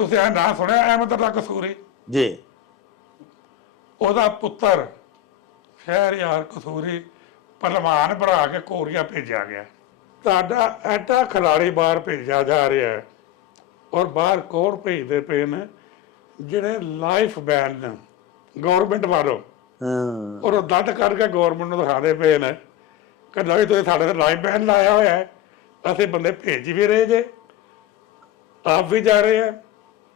ਤੁਸੀਂ ਇਹ ਨਾਂ ਸੁਣਿਆ ਅਹਿਮਦ ਦਾ ਕਸੂਰੀ? ਜੀ। ਉਹਦਾ ਪੁੱਤਰ ਸ਼ਹਿਰਯਾਰ ਕਸੂਰੀ ਪਹਿਲਵਾਨ ਬਣਾ ਕੇ ਕੋਰੀਆ ਭੇਜਿਆ ਗਿਆ। ਤੁਹਾਡਾ ਐਡਾ ਖਿਲਾੜੀ ਬਾਹਰ ਭੇਜਿਆ ਜਾ ਰਿਹਾ ਹੈ, ਔਰ ਬਾਹਰ ਕੌਣ ਭੇਜਦੇ ਪਏ ਨੇ? ਜਿਹੜੇ ਲਾਈਫ ਬੈਨ ਨੇ ਗੌਰਮੈਂਟ ਵੱਲੋਂ, ਹਾਂ। ਔਰ ਉਹ ਦੱਦ ਕਰਕੇ ਗੌਰਮੈਂਟ ਨੂੰ ਦਿਖਾਦੇ ਪਏ ਨੇ ਕਿ ਨਹੀਂ ਤੁਸੀਂ ਸਾਡੇ ਤੇ ਲਾਈਫ ਬੈਨ ਲਾਇਆ ਹੋਇਆ ਹੈ, ਅਸੀਂ ਬੰਦੇ ਭੇਜ ਵੀ ਰਹੇ ਜੇ, ਆਪ ਵੀ ਜਾ ਰਹੇ ਆ,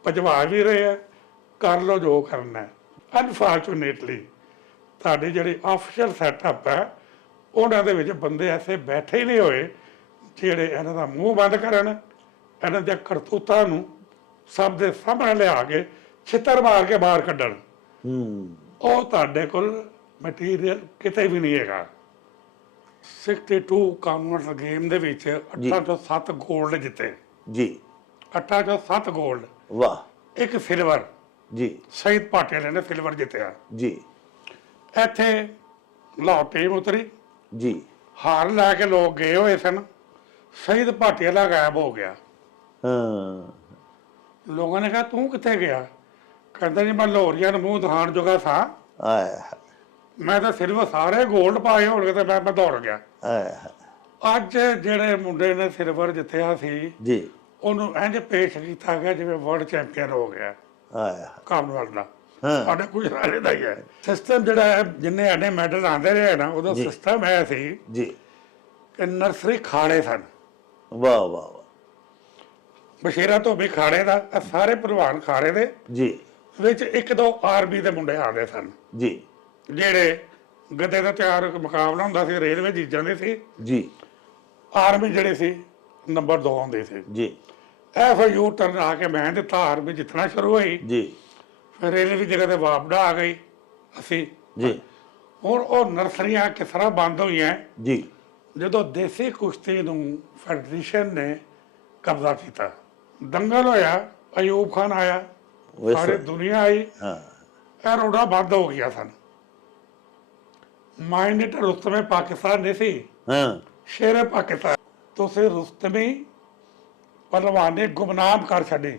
ਭਜਵਾ ਵੀ ਰਹੇ ਆ, ਕਰ ਲਓ ਜੋ ਕਰਨਾ ਹੈ। ਅਨਫੋਰਚੂਨੇਟਲੀ ਤੁਹਾਡੀ ਜਿਹੜੀ ਆਫੀਸ਼ੀਅਲ ਸੈਟਅਪ ਹੈ ਉਹਨਾਂ ਦੇ ਵਿੱਚ ਬੰਦੇ ਐਸੇ ਬੈਠੇ ਹੀ ਨਹੀਂ ਹੋਏ ਜਿਹੜੇ ਇਹਨਾਂ ਦਾ ਮੂੰਹ ਬੰਦ ਕਰਨ, ਇਹਨਾਂ ਦੀਆਂ ਕਰਤੂਤਾਂ ਨੂੰ ਸਭ ਦੇ ਸਾਹਮਣੇ ਲਿਆ ਕੇ ਛਿੱਤਰ ਮਾਰ ਕੇ ਬਾਹਰ ਕੱਢਣ। ਉਹ ਤੁਹਾਡੇ ਕੋਲ ਮਟੀਰੀਅਲ ਕਿਤੇ ਵੀ ਨਹੀਂ ਹੈਗਾ। 62 ਕਾਮਨਵੈਲਥ ਗੇਮ ਦੇ ਵਿੱਚ 8 ਚੋਂ 7 ਗੋਲਡ ਜਿੱਤੇ ਜੀ। 8 ਚੋਂ 7 ਗੋਲਡ, ਵਾਹ। ਇੱਕ ਸਿਲਵਰ ਜੀ। ਸ਼ਹੀਦ ਭਾਟੀਆ ਨੇ ਸਿਲਵਰ ਜਿੱਤਿਆ। ਜੀ। ਇੱਥੇ ਲਾਹੌਰ ਟੀਮ ਉਤਰੀ ਜੀ। ਹਾਰ ਲੈ ਕੇ ਲੋਕ ਗਏ ਹੋਏ ਸਨ, ਸ਼ਹੀਦ ਭਾਟੀਆ ਦਾ ਗਾਇਬ ਹੋ ਗਿਆ। ਹਾਂ। ਲੋਕਾਂ ਨੇ ਕਿਹਾ ਤੂੰ ਕਿੱਥੇ ਗਿਆ? ਕਹਿੰਦਾ ਜੀ ਮੈਂ ਲਾਹੌਰੀਆਂ ਨੂੰ ਮੂੰਹ ਦਿਖਾਉਣ ਜੋਗਾ ਸਾਂ, ਮੈਂ ਤਾਂ ਸਿਰਫ ਸਾਰੇ ਗੋਲਡ ਪਾਏ ਹੋਣਗੇ ਤੇ ਮੈਂ ਦੌੜ ਗਿਆ। ਅੱਜ ਜਿਹੜੇ ਮੁੰਡੇ ਨੇ ਸਿਲਵਰ ਜਿੱਤਿਆ ਸੀ ਜੀ, ਉਹਨੂੰ ਇੰਝ ਪੇਸ਼ ਕੀਤਾ ਗਿਆ ਜਿਵੇਂ ਵਰਲਡ ਚੈਂਪੀਅਨ ਹੋ ਗਿਆ ਕਾਮਨਵੈਲਥ ਦਾ। ਸਾਡੇ ਕੁਝ ਰਾਲੇ ਦਾ ਹੀ ਹੈ ਸਿਸਟਮ ਜਿਹੜਾ ਹੈ। ਜਿੰਨੇ ਸਾਡੇ ਮੈਡਲ ਆਉਂਦੇ ਰਹੇ ਨਾ, ਉਹਦਾ ਸਿਸਟਮ ਹੈ ਸੀ ਜੀ ਕਿ ਨਰਸਰੀ ਖਾੜੇ ਸਨ। ਵਾਹ ਵਾਹ ਵਾਹ। ਬਸ਼ੀਰਾ ਧੋਬੀ ਖਾੜੇ ਦਾ, ਸਾਰੇ ਭਲਵਾਨ ਖਾੜੇ ਦੇ ਜੀ ਵਿੱਚ 1-2 ਆਰਮੀ ਦੇ ਮੁੰਡੇ ਆਉਂਦੇ ਸਨ ਜੀ, ਜਿਹੜੇ ਗੱਦੇ ਦਾ ਤਿਆਰ ਮੁਕਾਬਲਾ ਹੁੰਦਾ ਸੀ, ਰੇਲਵੇ ਚੀਜ਼ਾਂ ਦੇ ਸੀ ਜੀ। ਆਰਮੀ ਜਿਹੜੇ ਸੀ ਨੰਬਰ 2 ਆਉਂਦੇ ਸੀ ਜੀ। ਇਹ ਫਿਰ ਯੂ ਟਰਨ ਆ ਕੇ ਮੈਂ ਦਿੱਤਾ, ਆਰਮੀ ਜਿੱਤਣਾ ਸ਼ੁਰੂ ਹੋਈ। ਜੀ। ਫਿਰ ਰੇਲਵੇ ਜਗ੍ਹਾ ਤੇ ਵਾਪਡਾ ਆ ਗਈ ਅਸੀਂ ਜੀ। ਹੁਣ ਉਹ ਨਰਸਰੀਆਂ ਕਿਸ ਤਰ੍ਹਾਂ ਬੰਦ ਹੋਈਆਂ ਜੀ। ਜਦੋਂ ਦੇਸੀ ਕੁਸ਼ਤੀ ਨੂੰ ਫੈਡਰੇਸ਼ਨ ਨੇ ਕਬਜ਼ਾ ਕੀਤਾ, ਦੰਗਲ ਹੋਇਆ, ਅਯੂਬ ਖਾਨ ਆਇਆ, ਸਾਰੀ ਦੁਨੀਆ ਆਈ, ਇਹ ਰੋਡਾ ਬੰਦ ਹੋ ਗਿਆ ਸਨ। ਮਾਈਂਡ ਰੁਸਤਮੇ ਪਾਕਿਸਤਾਨ ਨਹੀਂ ਸੀ, ਸ਼ੇਰੇ ਪਾਕਿਸਤਾਨ। ਤੁਸੀਂ ਰੁਸਤਮੀ ਪਹਿਲਵਾਨੀ ਗੁਮਨਾਮ ਕਰ ਛੱਡੀ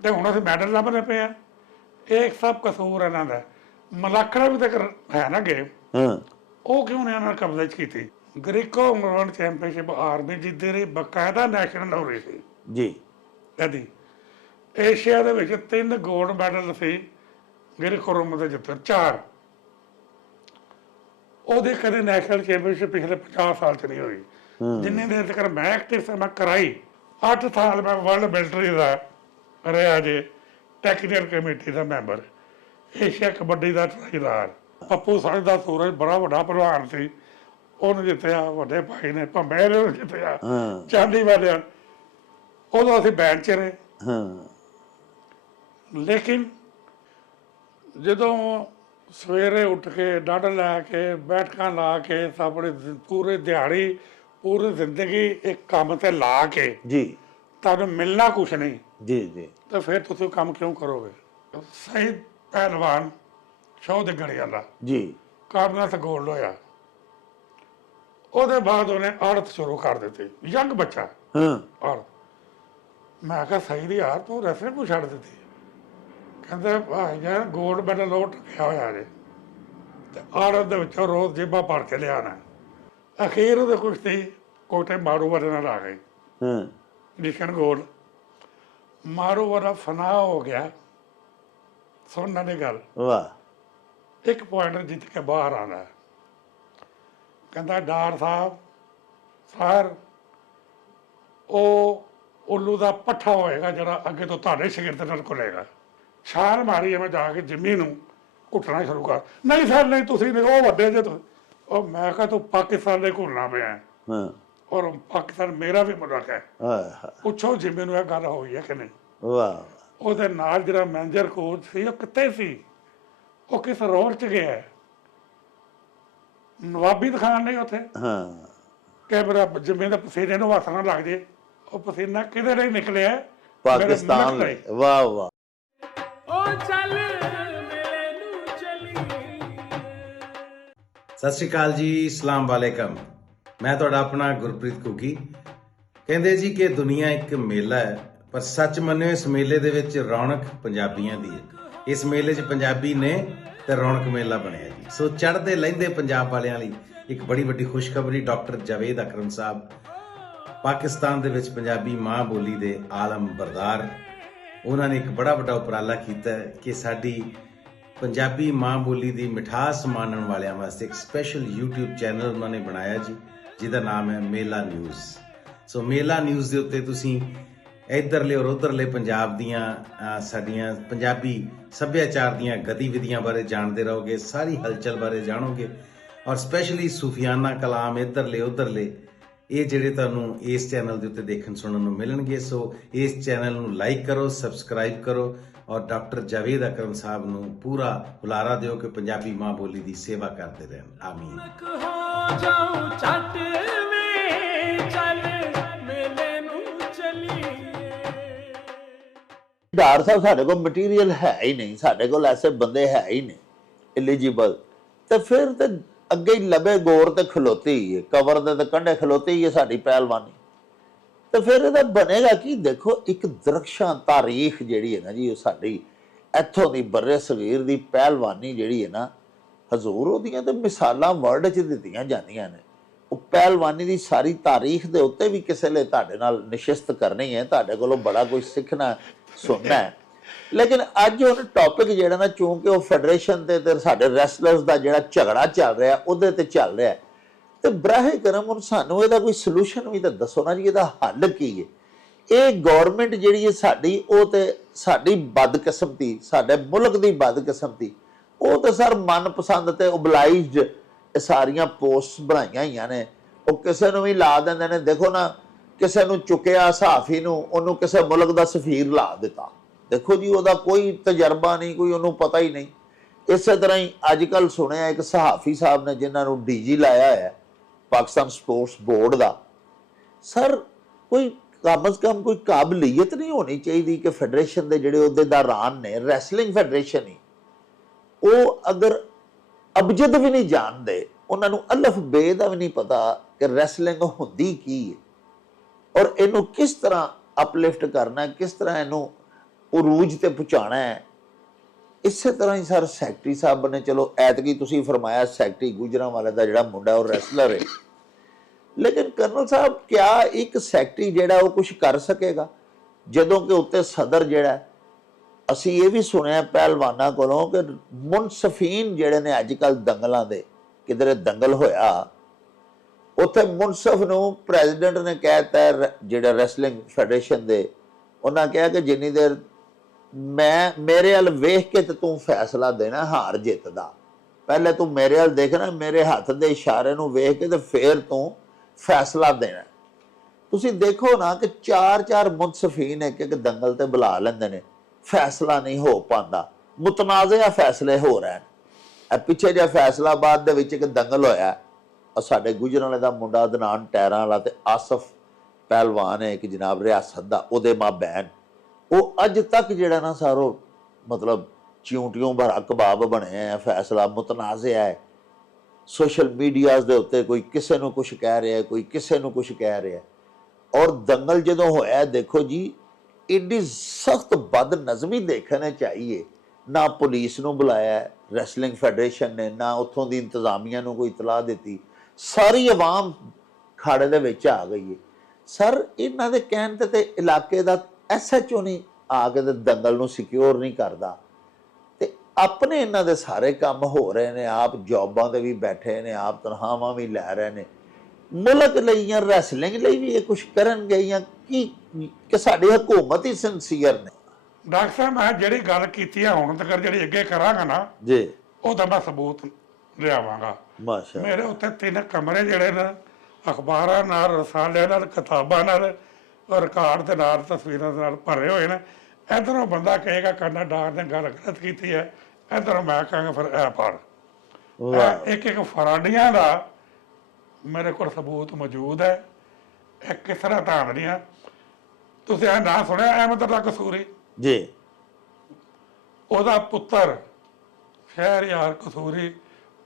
ਤੇ ਹੁਣ ਅਸੀਂ ਮੈਡਲ ਲੱਭਦੇ ਪਏ ਆ। ਇਹ ਸਭ ਕਸੂਰ ਇਹਨਾਂ ਦਾ। ਮਲਾਖੜਾ ਵੀ ਤਾਂ ਹੈ ਨਾ ਗੇਮ, ਉਹ ਕਿਉਂ ਨੇ ਇਹਨਾਂ ਕਬਜ਼ੇ 'ਚ ਕੀਤੀ? ਗ੍ਰੀਕੋ ਵਰਲਡ ਚੈਂਪੀਅਨਸ਼ਿਪ ਆਰਮੀ ਜਿੱਤਦੀ ਰਹੀ, ਬਕਾਇਦਾ ਨੈਸ਼ਨਲ ਹੋ ਰਹੀ ਸੀ ਜੀ। ਇਹਦੀ ਏਸ਼ੀਆ ਦੇ ਵਿੱਚ 3 ਗੋਲਡ ਮੈਡਲ ਸੀ ਗ੍ਰੀਕੋ ਰੋਮ ਦੇ ਜਿੱਤੇ, 4। ਉਹਦੇ ਕਦੇ ਨੈਸ਼ਨਲ ਚੈਂਪੀਅਨਸ਼ਿਪ ਪਿਛਲੇ 50 ਸਾਲ 'ਚ ਨਹੀਂ ਹੋਈ। ਜਿੰਨੀ ਦੇਰ ਤੱਕ ਮੈਂ ਐਕਟਿਵ ਸੀ, ਮੈਂ ਕਰਾਈ 8 ਸਾਲ ਮੈਂ ਵਰਲਡ ਮਿਲਟਰੀ ਦਾ ਰਿਹਾ ਜੇ, ਟੈਕਨੀਕਲ ਕਮੇਟੀ ਦਾ ਮੈਂਬਰ, ਏਸ਼ੀਆ ਕਬੱਡੀ ਦਾ ਟਰਾਈਦਾਰ। ਪੱਪੂ ਸਾਂਝ ਦਾ ਸੂਰਜ ਬੜਾ ਵੱਡਾ ਪਹਿਲਵਾਨ ਸੀ, ਉਹਨੂੰ ਜਿੱਤਿਆ। ਵੱਡੇ ਭਾਈ ਨੇ ਭੰਬੇ ਨੂੰ ਜਿੱਤਿਆ, ਚਾਂਦੀ ਵਾਲਿਆਂ। ਉਦੋਂ ਅਸੀਂ ਬੈਂਚ 'ਚ ਰਹੇ। ਲੇਕਿਨ ਜਦੋਂ ਸਵੇਰੇ ਉੱਠ ਕੇ ਡੰਡ ਲੈ ਕੇ ਬੈਠਕਾਂ ਲਾ ਕੇ ਆਪਣੇ ਪੂਰੇ ਦਿਹਾੜੀ ਪੂਰੀ ਜ਼ਿੰਦਗੀ ਇੱਕ ਕੰਮ ਤੇ ਲਾ ਕੇ ਜੀ ਤੁਹਾਨੂੰ ਮਿਲਣਾ ਕੁਛ ਨਹੀਂ, ਜੀ ਜੀ, ਤਾਂ ਫਿਰ ਤੁਸੀਂ ਕੰਮ ਕਿਉਂ ਕਰੋਗੇ? ਸ਼ਹੀਦ ਪਹਿਲਵਾਨ ਸ਼ੌਹ ਦੇ ਗੜੀਆਂ ਦਾ ਜੀ ਕਾਮਨਵੈਲਥ ਗੋਲਡ ਹੋਇਆ। ਉਹਦੇ ਬਾਅਦ ਉਹਨੇ ਔਰਤ ਸ਼ੁਰੂ ਕਰ ਦਿੱਤੀ, ਯੰਗ ਬੱਚਾ ਔਰਤ। ਮੈਂ ਕਿਹਾ ਸਹੀ ਦੀ ਯਾਰ, ਤੂੰ ਰੈਸਲਿੰਗ ਨੂੰ ਛੱਡ ਦਿੱਤੀ? ਕਹਿੰਦੇ ਭਾਈ ਯਾਰ ਗੋਲਡ ਮੈਡਲ ਉਹ ਟਕਿਆ ਹੋਇਆ ਜੇ, ਤੇ ਔਰਤ ਦੇ ਵਿੱਚੋਂ ਰੋਜ਼ ਜੇਬਾਂ ਭਰ ਕੇ ਲਿਆਉਣਾ। ਅਖੀਰ ਉਹਦੇ ਕੁਸ਼ਤੀ ਕੋਟੇ ਮਾਰੂ ਵਾਲੇ ਨਾਲ ਆ ਗਈ, ਨਿਸ਼ਨ ਗੋਲਡ। ਮਾਰੂ ਵਾਲਾ ਫਨਾਹ ਹੋ ਗਿਆ। ਸੁਣਨਾ ਦੀ ਗੱਲ, ਵਾਹ। 1 ਪੁਆਇੰਟ ਜਿੱਤ ਕੇ ਬਾਹਰ ਆਉਂਦਾ। ਕਹਿੰਦਾ ਡਾਰ ਸਾਹਿਬ ਸਰ, ਉਹ ਉੱਲੂ ਦਾ ਪੱਠਾ ਹੋਏਗਾ ਜਿਹੜਾ ਅੱਗੇ ਤੋਂ ਤੁਹਾਡੇ ਸ਼ਗਿਰਦ ਨਾਲ ਘੁਲੇਗਾ। ਛਾਲ ਮਾਰੀ ਮੈਂ ਜਾ ਕੇ ਜਿੰਮੀ ਨੂੰ ਘੁੱਟਣਾ ਸ਼ੁਰੂ ਕਰ। ਨਹੀਂ ਸਰ ਨਹੀਂ, ਤੁਸੀਂ ਨਹੀਂ, ਉਹ ਵੱਡੇ ਜੇ। ਉਹ ਮੈਂ ਕਿਹਾ ਤੂੰ ਪਾਕਿਸਤਾਨ ਦੇ ਘੁਲਣਾ ਪਿਆ, ਔਰ ਪਾਕਿਸਤਾਨ ਮੇਰਾ ਵੀ ਮੁਲਕ ਹੈ। ਪੁੱਛੋ ਜਿੰਮੀ ਨੂੰ ਇਹ ਗੱਲ ਹੋਈ ਹੈ ਕਿ ਨਹੀਂ? ਵਾਹ। ਉਹਦੇ ਨਾਲ ਜਿਹੜਾ ਮੈਨੇਜਰ ਕੋਚ ਸੀ ਉਹ ਕਿੱਥੇ ਸੀ? ਉਹ ਕਿਸ ਰੋਲ 'ਚ ਗਿਆ? ਨਵਾਬੀ ਦਿਖਾਉਣ ਲਈ ਉੱਥੇ ਕਿ ਮੇਰਾ ਜਿੰਮੀ ਦਾ ਪਸੀਨੇ ਨੂੰ ਹੱਥ ਨਾ ਲੱਗ ਜੇ। ਉਹ ਪਸੀਨਾ ਕਿਹਦੇ ਲਈ ਨਿਕਲਿਆ? ਪਾਕਿਸਤਾਨ ਲਈ। ਵਾਹ ਵਾਹ। ਸਤਿ ਸ਼੍ਰੀ ਅਕਾਲ ਜੀ, ਸਲਾਮ ਵਾਲੇਕਮ। ਮੈਂ ਤੁਹਾਡਾ ਆਪਣਾ ਗੁਰਪ੍ਰੀਤ ਘੁੱਗੀ। ਕਹਿੰਦੇ ਜੀ ਕਿ ਦੁਨੀਆ ਇੱਕ ਮੇਲਾ ਹੈ, ਪਰ ਸੱਚ ਮੰਨਿਓ ਇਸ ਮੇਲੇ ਦੇ ਵਿੱਚ ਰੌਣਕ ਪੰਜਾਬੀਆਂ ਦੀ ਹੈ। ਇਸ ਮੇਲੇ 'ਚ ਪੰਜਾਬੀ ਨੇ ਤੇ ਰੌਣਕ ਮੇਲਾ ਬਣਿਆ ਜੀ। ਸੋ ਚੜ੍ਹਦੇ ਲਹਿੰਦੇ ਪੰਜਾਬ ਵਾਲਿਆਂ ਲਈ ਇੱਕ ਬੜੀ ਵੱਡੀ ਖੁਸ਼ਖਬਰੀ, ਡਾਕਟਰ ਜਾਵੇਦ ਅਕਰਮ ਸਾਹਿਬ ਪਾਕਿਸਤਾਨ ਦੇ ਵਿੱਚ ਪੰਜਾਬੀ ਮਾਂ ਬੋਲੀ ਦੇ ਆਲਮ ਬਰਦਾਰ, ਉਹਨਾਂ ਨੇ ਇੱਕ ਬੜਾ ਵੱਡਾ ਉਪਰਾਲਾ ਕੀਤਾ ਕਿ ਸਾਡੀ ਪੰਜਾਬੀ ਮਾਂ ਬੋਲੀ ਦੀ ਮਿਠਾਸ ਮਾਣਨ ਵਾਲਿਆਂ ਵਾਸਤੇ ਇੱਕ ਸਪੈਸ਼ਲ YouTube ਚੈਨਲ ਉਹਨਾਂ ਨੇ ਬਣਾਇਆ ਜੀ, ਜਿਹਦਾ ਨਾਮ ਹੈ ਮੇਲਾ ਨਿਊਜ਼। ਸੋ ਮੇਲਾ ਨਿਊਜ਼ ਦੇ ਉੱਤੇ ਤੁਸੀਂ ਇੱਧਰਲੇ ਔਰ ਉੱਧਰਲੇ ਪੰਜਾਬ ਦੀਆਂ ਸਾਡੀਆਂ ਪੰਜਾਬੀ ਸੱਭਿਆਚਾਰ ਦੀਆਂ ਗਤੀਵਿਧੀਆਂ ਬਾਰੇ ਜਾਣਦੇ ਰਹੋਗੇ, ਸਾਰੀ ਹਲਚਲ ਬਾਰੇ ਜਾਣੋਗੇ, ਔਰ ਸਪੈਸ਼ਲੀ ਸੂਫੀਆਨਾ ਕਲਾਮ ਇੱਧਰਲੇ ਉੱਧਰਲੇ ਇਹ ਜਿਹੜੇ ਤੁਹਾਨੂੰ ਇਸ ਚੈਨਲ ਦੇ ਉੱਤੇ ਦੇਖਣ ਸੁਣਨ ਨੂੰ ਮਿਲਣਗੇ। ਸੋ ਇਸ ਚੈਨਲ ਨੂੰ ਲਾਈਕ ਕਰੋ, ਸਬਸਕ੍ਰਾਈਬ ਕਰੋ, ਔਰ ਡਾਕਟਰ ਜਾਵੇਦ ਅਕਰਮ ਸਾਹਿਬ ਨੂੰ ਪੂਰਾ ਹੁਲਾਰਾ ਦਿਓ ਕਿ ਪੰਜਾਬੀ ਮਾਂ ਬੋਲੀ ਦੀ ਸੇਵਾ ਕਰਦੇ ਰਹਿਣ। ਆਮੀਨ। ਡਾਕਟਰ ਸਾਹਿਬ ਸਾਡੇ ਕੋਲ ਮਟੀਰੀਅਲ ਹੈ ਹੀ ਨਹੀਂ, ਸਾਡੇ ਕੋਲ ਐਸੇ ਬੰਦੇ ਹੈ ਹੀ ਨਹੀਂ ਐਲੀਜੀਬਲ, ਤੇ ਫਿਰ ਤੇ ਅੱਗੇ ਹੀ ਲਬੇ ਗੌਰ ਤੇ ਖਲੋਤੀ ਹੀ ਹੈ, ਕਵਰ ਦੇ ਤੇ ਕੰਢੇ ਖਲੋਤੀ ਹੀ ਹੈ ਸਾਡੀ ਪਹਿਲਵਾਨੀ, ਤੇ ਫਿਰ ਇਹਦਾ ਬਣੇਗਾ ਕੀ? ਦੇਖੋ ਇੱਕ ਦਰਖਸ਼ਾਂ ਤਾਰੀਖ ਜਿਹੜੀ ਹੈ ਨਾ ਜੀ, ਉਹ ਸਾਡੀ ਇੱਥੋਂ ਦੀ ਬਰਰੇ ਸਗੀਰ ਦੀ ਪਹਿਲਵਾਨੀ ਜਿਹੜੀ ਹੈ ਨਾ, ਹਜ਼ੂਰ ਉਹਦੀਆਂ ਤੇ ਮਿਸਾਲਾਂ ਵਰਲਡ 'ਚ ਦਿੱਤੀਆਂ ਜਾਂਦੀਆਂ ਨੇ। ਉਹ ਪਹਿਲਵਾਨੀ ਦੀ ਸਾਰੀ ਤਾਰੀਖ ਦੇ ਉੱਤੇ ਵੀ ਕਿਸੇ ਲਈ ਤੁਹਾਡੇ ਨਾਲ ਨਿਸ਼ਚਿਤ ਕਰਨੀ ਹੈ, ਤੁਹਾਡੇ ਕੋਲੋਂ ਬੜਾ ਕੁਝ ਸਿੱਖਣਾ ਸੁਣਨਾ ਹੈ। ਲੇਕਿਨ ਅੱਜ ਉਹ ਟੌਪਿਕ ਜਿਹੜਾ ਨਾ, ਚੂੰਕਿ ਉਹ ਫੈਡਰੇਸ਼ਨ ਤੇ ਸਾਡੇ ਰੈਸਲਰਸ ਦਾ ਜਿਹੜਾ ਝਗੜਾ ਚੱਲ ਰਿਹਾ ਉਹਦੇ ਤੇ ਚੱਲ ਰਿਹਾ, ਤੇ ਬਰਾਹੇ ਕਰਮ ਹੁਣ ਸਾਨੂੰ ਇਹਦਾ ਕੋਈ ਸੋਲੂਸ਼ਨ ਵੀ ਤਾਂ ਦੱਸੋ ਨਾ ਜੀ, ਇਹਦਾ ਹੱਲ ਕੀ ਹੈ? ਇਹ ਗੌਰਮੈਂਟ ਜਿਹੜੀ ਹੈ ਸਾਡੀ, ਉਹ ਤੇ ਸਾਡੀ ਬਦਕਿਸਮਤੀ, ਸਾਡੇ ਮੁਲਕ ਦੀ ਬਦਕਿਸਮਤੀ, ਉਹ ਤਾਂ ਸਰ ਮਨਪਸੰਦ ਤੇ ਓਬਲਾਈਜ਼ਡ ਇਹ ਸਾਰੀਆਂ ਪੋਸਟ ਬਣਾਈਆਂ ਹੋਈਆਂ ਨੇ, ਉਹ ਕਿਸੇ ਨੂੰ ਵੀ ਲਾ ਦਿੰਦੇ ਨੇ। ਦੇਖੋ ਨਾ, ਕਿਸੇ ਨੂੰ ਚੁੱਕਿਆ ਸਹਾਫੀ ਨੂੰ, ਉਹਨੂੰ ਕਿਸੇ ਮੁਲਕ ਦਾ ਸਫੀਰ ਲਾ ਦਿੱਤਾ। ਦੇਖੋ ਜੀ, ਉਹਦਾ ਕੋਈ ਤਜਰਬਾ ਨਹੀਂ, ਕੋਈ ਉਹਨੂੰ ਪਤਾ ਹੀ ਨਹੀਂ। ਇਸੇ ਤਰ੍ਹਾਂ ਹੀ ਅੱਜ ਕੱਲ੍ਹ ਸੁਣਿਆ ਇੱਕ ਸਹਾਫੀ ਸਾਹਿਬ ਨੇ ਜਿਨ੍ਹਾਂ ਨੂੰ DG ਲਾਇਆ ਹੈ ਪਾਕਿਸਤਾਨ ਸਪੋਰਟਸ ਬੋਰਡ ਦਾ। ਸਰ ਕੋਈ ਕਮ ਅਜ਼ ਕਮ ਕੋਈ ਕਾਬਲੀਅਤ ਨਹੀਂ ਹੋਣੀ ਚਾਹੀਦੀ ਕਿ ਫੈਡਰੇਸ਼ਨ ਦੇ ਜਿਹੜੇ ਅਹੁਦੇਦਾਰਾਨ ਨੇ, ਰੈਸਲਿੰਗ ਫੈਡਰੇਸ਼ਨ ਹੀ, ਉਹ ਅਗਰ ਅਬਜਦ ਵੀ ਨਹੀਂ ਜਾਣਦੇ, ਉਹਨਾਂ ਨੂੰ ਅਲਫ ਬੇ ਦਾ ਵੀ ਨਹੀਂ ਪਤਾ ਕਿ ਰੈਸਲਿੰਗ ਹੁੰਦੀ ਕੀ ਹੈ ਔਰ ਇਹਨੂੰ ਕਿਸ ਤਰ੍ਹਾਂ ਅਪਲਿਫਟ ਕਰਨਾ, ਕਿਸ ਤਰ੍ਹਾਂ ਇਹਨੂੰ ਉਰੂਜ ਤੇ ਪਹੁੰਚਾਉਣਾ ਹੈ। ਇਸੇ ਤਰ੍ਹਾਂ ਹੀ ਸਰ ਸੈਕਟਰੀ ਸਾਹਿਬ ਨੇ, ਚਲੋ ਐਤਕੀ ਤੁਸੀਂ ਫਰਮਾਇਆ ਸੈਕਟਰੀ ਗੁਜਰਾਂਵਾਲੇ ਦਾ ਜਿਹੜਾ ਮੁੰਡਾ ਉਹ ਰੈਸਲਰ ਹੈ, ਲੇਕਿਨ ਕਰਨਲ ਸਾਹਿਬ ਕਿਆ ਇੱਕ ਸੈਕਟਰੀ ਜਿਹੜਾ ਉਹ ਕੁਝ ਕਰ ਸਕੇਗਾ ਜਦੋਂ ਕਿ ਉੱਤੇ ਸਦਰ ਜਿਹੜਾ, ਅਸੀਂ ਇਹ ਵੀ ਸੁਣਿਆ ਪਹਿਲਵਾਨਾਂ ਕੋਲੋਂ ਕਿ ਮੁਨਸਫੀਨ ਜਿਹੜੇ ਨੇ ਅੱਜ ਕੱਲ੍ਹ ਦੰਗਲਾਂ ਦੇ, ਕਿਧਰੇ ਦੰਗਲ ਹੋਇਆ ਉੱਥੇ ਮੁਨਸਫ ਨੂੰ ਪ੍ਰੈਜ਼ੀਡੈਂਟ ਨੇ ਕਹਿ ਦਿੱਤਾ, ਜਿਹੜਾ ਰੈਸਲਿੰਗ ਫੈਡਰੇਸ਼ਨ ਦੇ, ਉਹਨਾਂ ਕਿਹਾ ਕਿ ਜਿੰਨੀ ਦੇਰ ਮੇਰੇ ਵੱਲ ਵੇਖ ਕੇ ਤੇ ਤੂੰ ਫੈਸਲਾ ਦੇਣਾ ਹਾਰ ਜਿੱਤ ਦਾ, ਪਹਿਲੇ ਤੂੰ ਮੇਰੇ ਵੱਲ ਦੇਖਣਾ, ਮੇਰੇ ਹੱਥ ਦੇ ਇਸ਼ਾਰੇ ਨੂੰ ਵੇਖ ਕੇ ਤੇ ਫੇਰ ਤੂੰ ਫੈਸਲਾ ਦੇਣਾ। ਤੁਸੀਂ ਦੇਖੋ ਨਾ ਕਿ 4-4 ਮੁਨਸਫੀਨ ਇੱਕ ਦੰਗਲ ਤੇ ਬੁਲਾ ਲੈਂਦੇ ਨੇ, ਫੈਸਲਾ ਨਹੀਂ ਹੋ ਪਾਉਂਦਾ, ਮੁਤਨਾਜ਼ਿਆ ਫੈਸਲੇ ਹੋ ਰਹੇ ਨੇ। ਪਿੱਛੇ ਜਿਹਾ ਫੈਸਲਾਬਾਦ ਦੇ ਵਿੱਚ ਇੱਕ ਦੰਗਲ ਹੋਇਆ, ਸਾਡੇ ਗੁਜਰਾਂਵਾਲੇ ਦਾ ਮੁੰਡਾ ਅਦਨਾਨ ਟੈਰਾਂ ਵਾਲਾ ਤੇ ਆਸਫ ਪਹਿਲਵਾਨ ਹੈ ਇੱਕ ਜਨਾਬ ਰਿਆਸਤ ਦਾ, ਉਹਦੇ ਮਾਂ-ਬਹਿਨ, ਉਹ ਅੱਜ ਤੱਕ ਜਿਹੜਾ ਨਾ ਸਾਰੋ ਮਤਲਬ ਚਿਉਂਟਿਓਂ ਭਰਾ ਕਬਾਬ ਬਣੇ ਆ, ਫੈਸਲਾ ਮੁਤਨਾਜ਼ਿਆ ਹੈ। ਸੋਸ਼ਲ ਮੀਡੀਆਜ਼ ਦੇ ਉੱਤੇ ਕੋਈ ਕਿਸੇ ਨੂੰ ਕੁਛ ਕਹਿ ਰਿਹਾ, ਕੋਈ ਕਿਸੇ ਨੂੰ ਕੁਛ ਕਹਿ ਰਿਹਾ। ਔਰ ਦੰਗਲ ਜਦੋਂ ਹੋਇਆ, ਦੇਖੋ ਜੀ ਏਡੀ ਸਖਤ ਬਦ ਨਜ਼ਮੀ ਦੇਖਣੇ ਚਾਹੀਏ, ਨਾ ਪੁਲਿਸ ਨੂੰ ਬੁਲਾਇਆ ਰੈਸਲਿੰਗ ਫੈਡਰੇਸ਼ਨ ਨੇ, ਨਾ ਉੱਥੋਂ ਦੀ ਇੰਤਜ਼ਾਮੀਆ ਨੂੰ ਕੋਈ ਇਤਲਾਹ ਦਿੱਤੀ, ਸਾਰੀ ਆਵਾਮ ਖਾੜੇ ਦੇ ਵਿੱਚ ਆ ਗਈ ਹੈ। ਸਰ ਇਹਨਾਂ ਦੇ ਕਹਿਣ ਤੇ ਇਲਾਕੇ ਦਾ SHO ਨਹੀਂ ਆ ਕੇ ਤੇ ਦੰਗਲ ਨੂੰ ਸਿਕਿਉਰ ਨਹੀਂ ਕਰਦਾ, ਤੇ ਆਪਣੇ ਇਹਨਾਂ ਦੇ ਸਾਰੇ ਕੰਮ ਹੋ ਰਹੇ ਨੇ, ਆਪ ਜੌਬਾਂ ਤੇ ਵੀ ਬੈਠੇ ਨੇ, ਆਪ ਤਨਖਾਹਾਂ ਵੀ ਲੈ ਰਹੇ ਨੇ, ਮੁਲਕ ਲਈ ਜਾਂ ਰੈਸਲਿੰਗ ਲਈ ਵੀ ਇਹ ਕੁਛ ਕਰਨਗੇ ਜਾਂ ਕੀ ਕਿ ਸਾਡੀ ਹਕੂਮਤ ਹੀ ਸਿੰਸੀਅਰ ਨੇ? ਡਾਕਟਰ ਸਾਹਿਬ ਮੈਂ ਜਿਹੜੀ ਗੱਲ ਕੀਤੀ ਹੈ ਹੁਣ ਤੱਕ, ਜਿਹੜੀ ਅੱਗੇ ਕਰਾਂਗਾ ਨਾ ਜੀ, ਉਹਦਾ ਮੈਂ ਸਬੂਤ ਲਿਆਵਾਂਗਾ। ਮਾਸ਼ਾ ਮੇਰੇ ਉੱਤੇ 3 ਕਮਰੇ ਜਿਹੜੇ ਨੇ ਅਖਬਾਰਾਂ ਨਾਲ, ਰਸਾਲਿਆਂ ਨਾਲ, ਕਿਤਾਬਾਂ ਨਾਲ, ਰਿਕਾਰਡ ਦੇ ਨਾਲ, ਤਸਵੀਰਾਂ ਦੇ ਨਾਲ ਭਰੇ ਹੋਏ ਨੇ। ਇੱਧਰੋਂ ਬੰਦਾ ਕਹੇਗਾ ਕਰਨਾ ਡਾਰ ਨੇ ਗੱਲ ਗਲਤ ਕੀਤੀ ਹੈ, ਇੱਧਰੋਂ ਮੈਂ ਕਹਾਂਗਾ ਫਿਰ ਇਹ ਪੜ। ਇੱਕ ਫਰਾਡੀਆਂ ਦਾ ਮੇਰੇ ਕੋਲ ਸਬੂਤ ਮੌਜੂਦ ਹੈ। ਇਹ ਕਿਸ ਤਰ੍ਹਾਂ ਧਾਰਨੀਆਂ, ਤੁਸੀਂ ਇਹ ਨਾਂ ਸੁਣਿਆ ਅਹਿਮਦ ਅੱਲਾ ਕਸੂਰੀ? ਜੀ, ਉਹਦਾ ਪੁੱਤਰ ਸ਼ਹਿਰਯਾਰ ਕਸੂਰੀ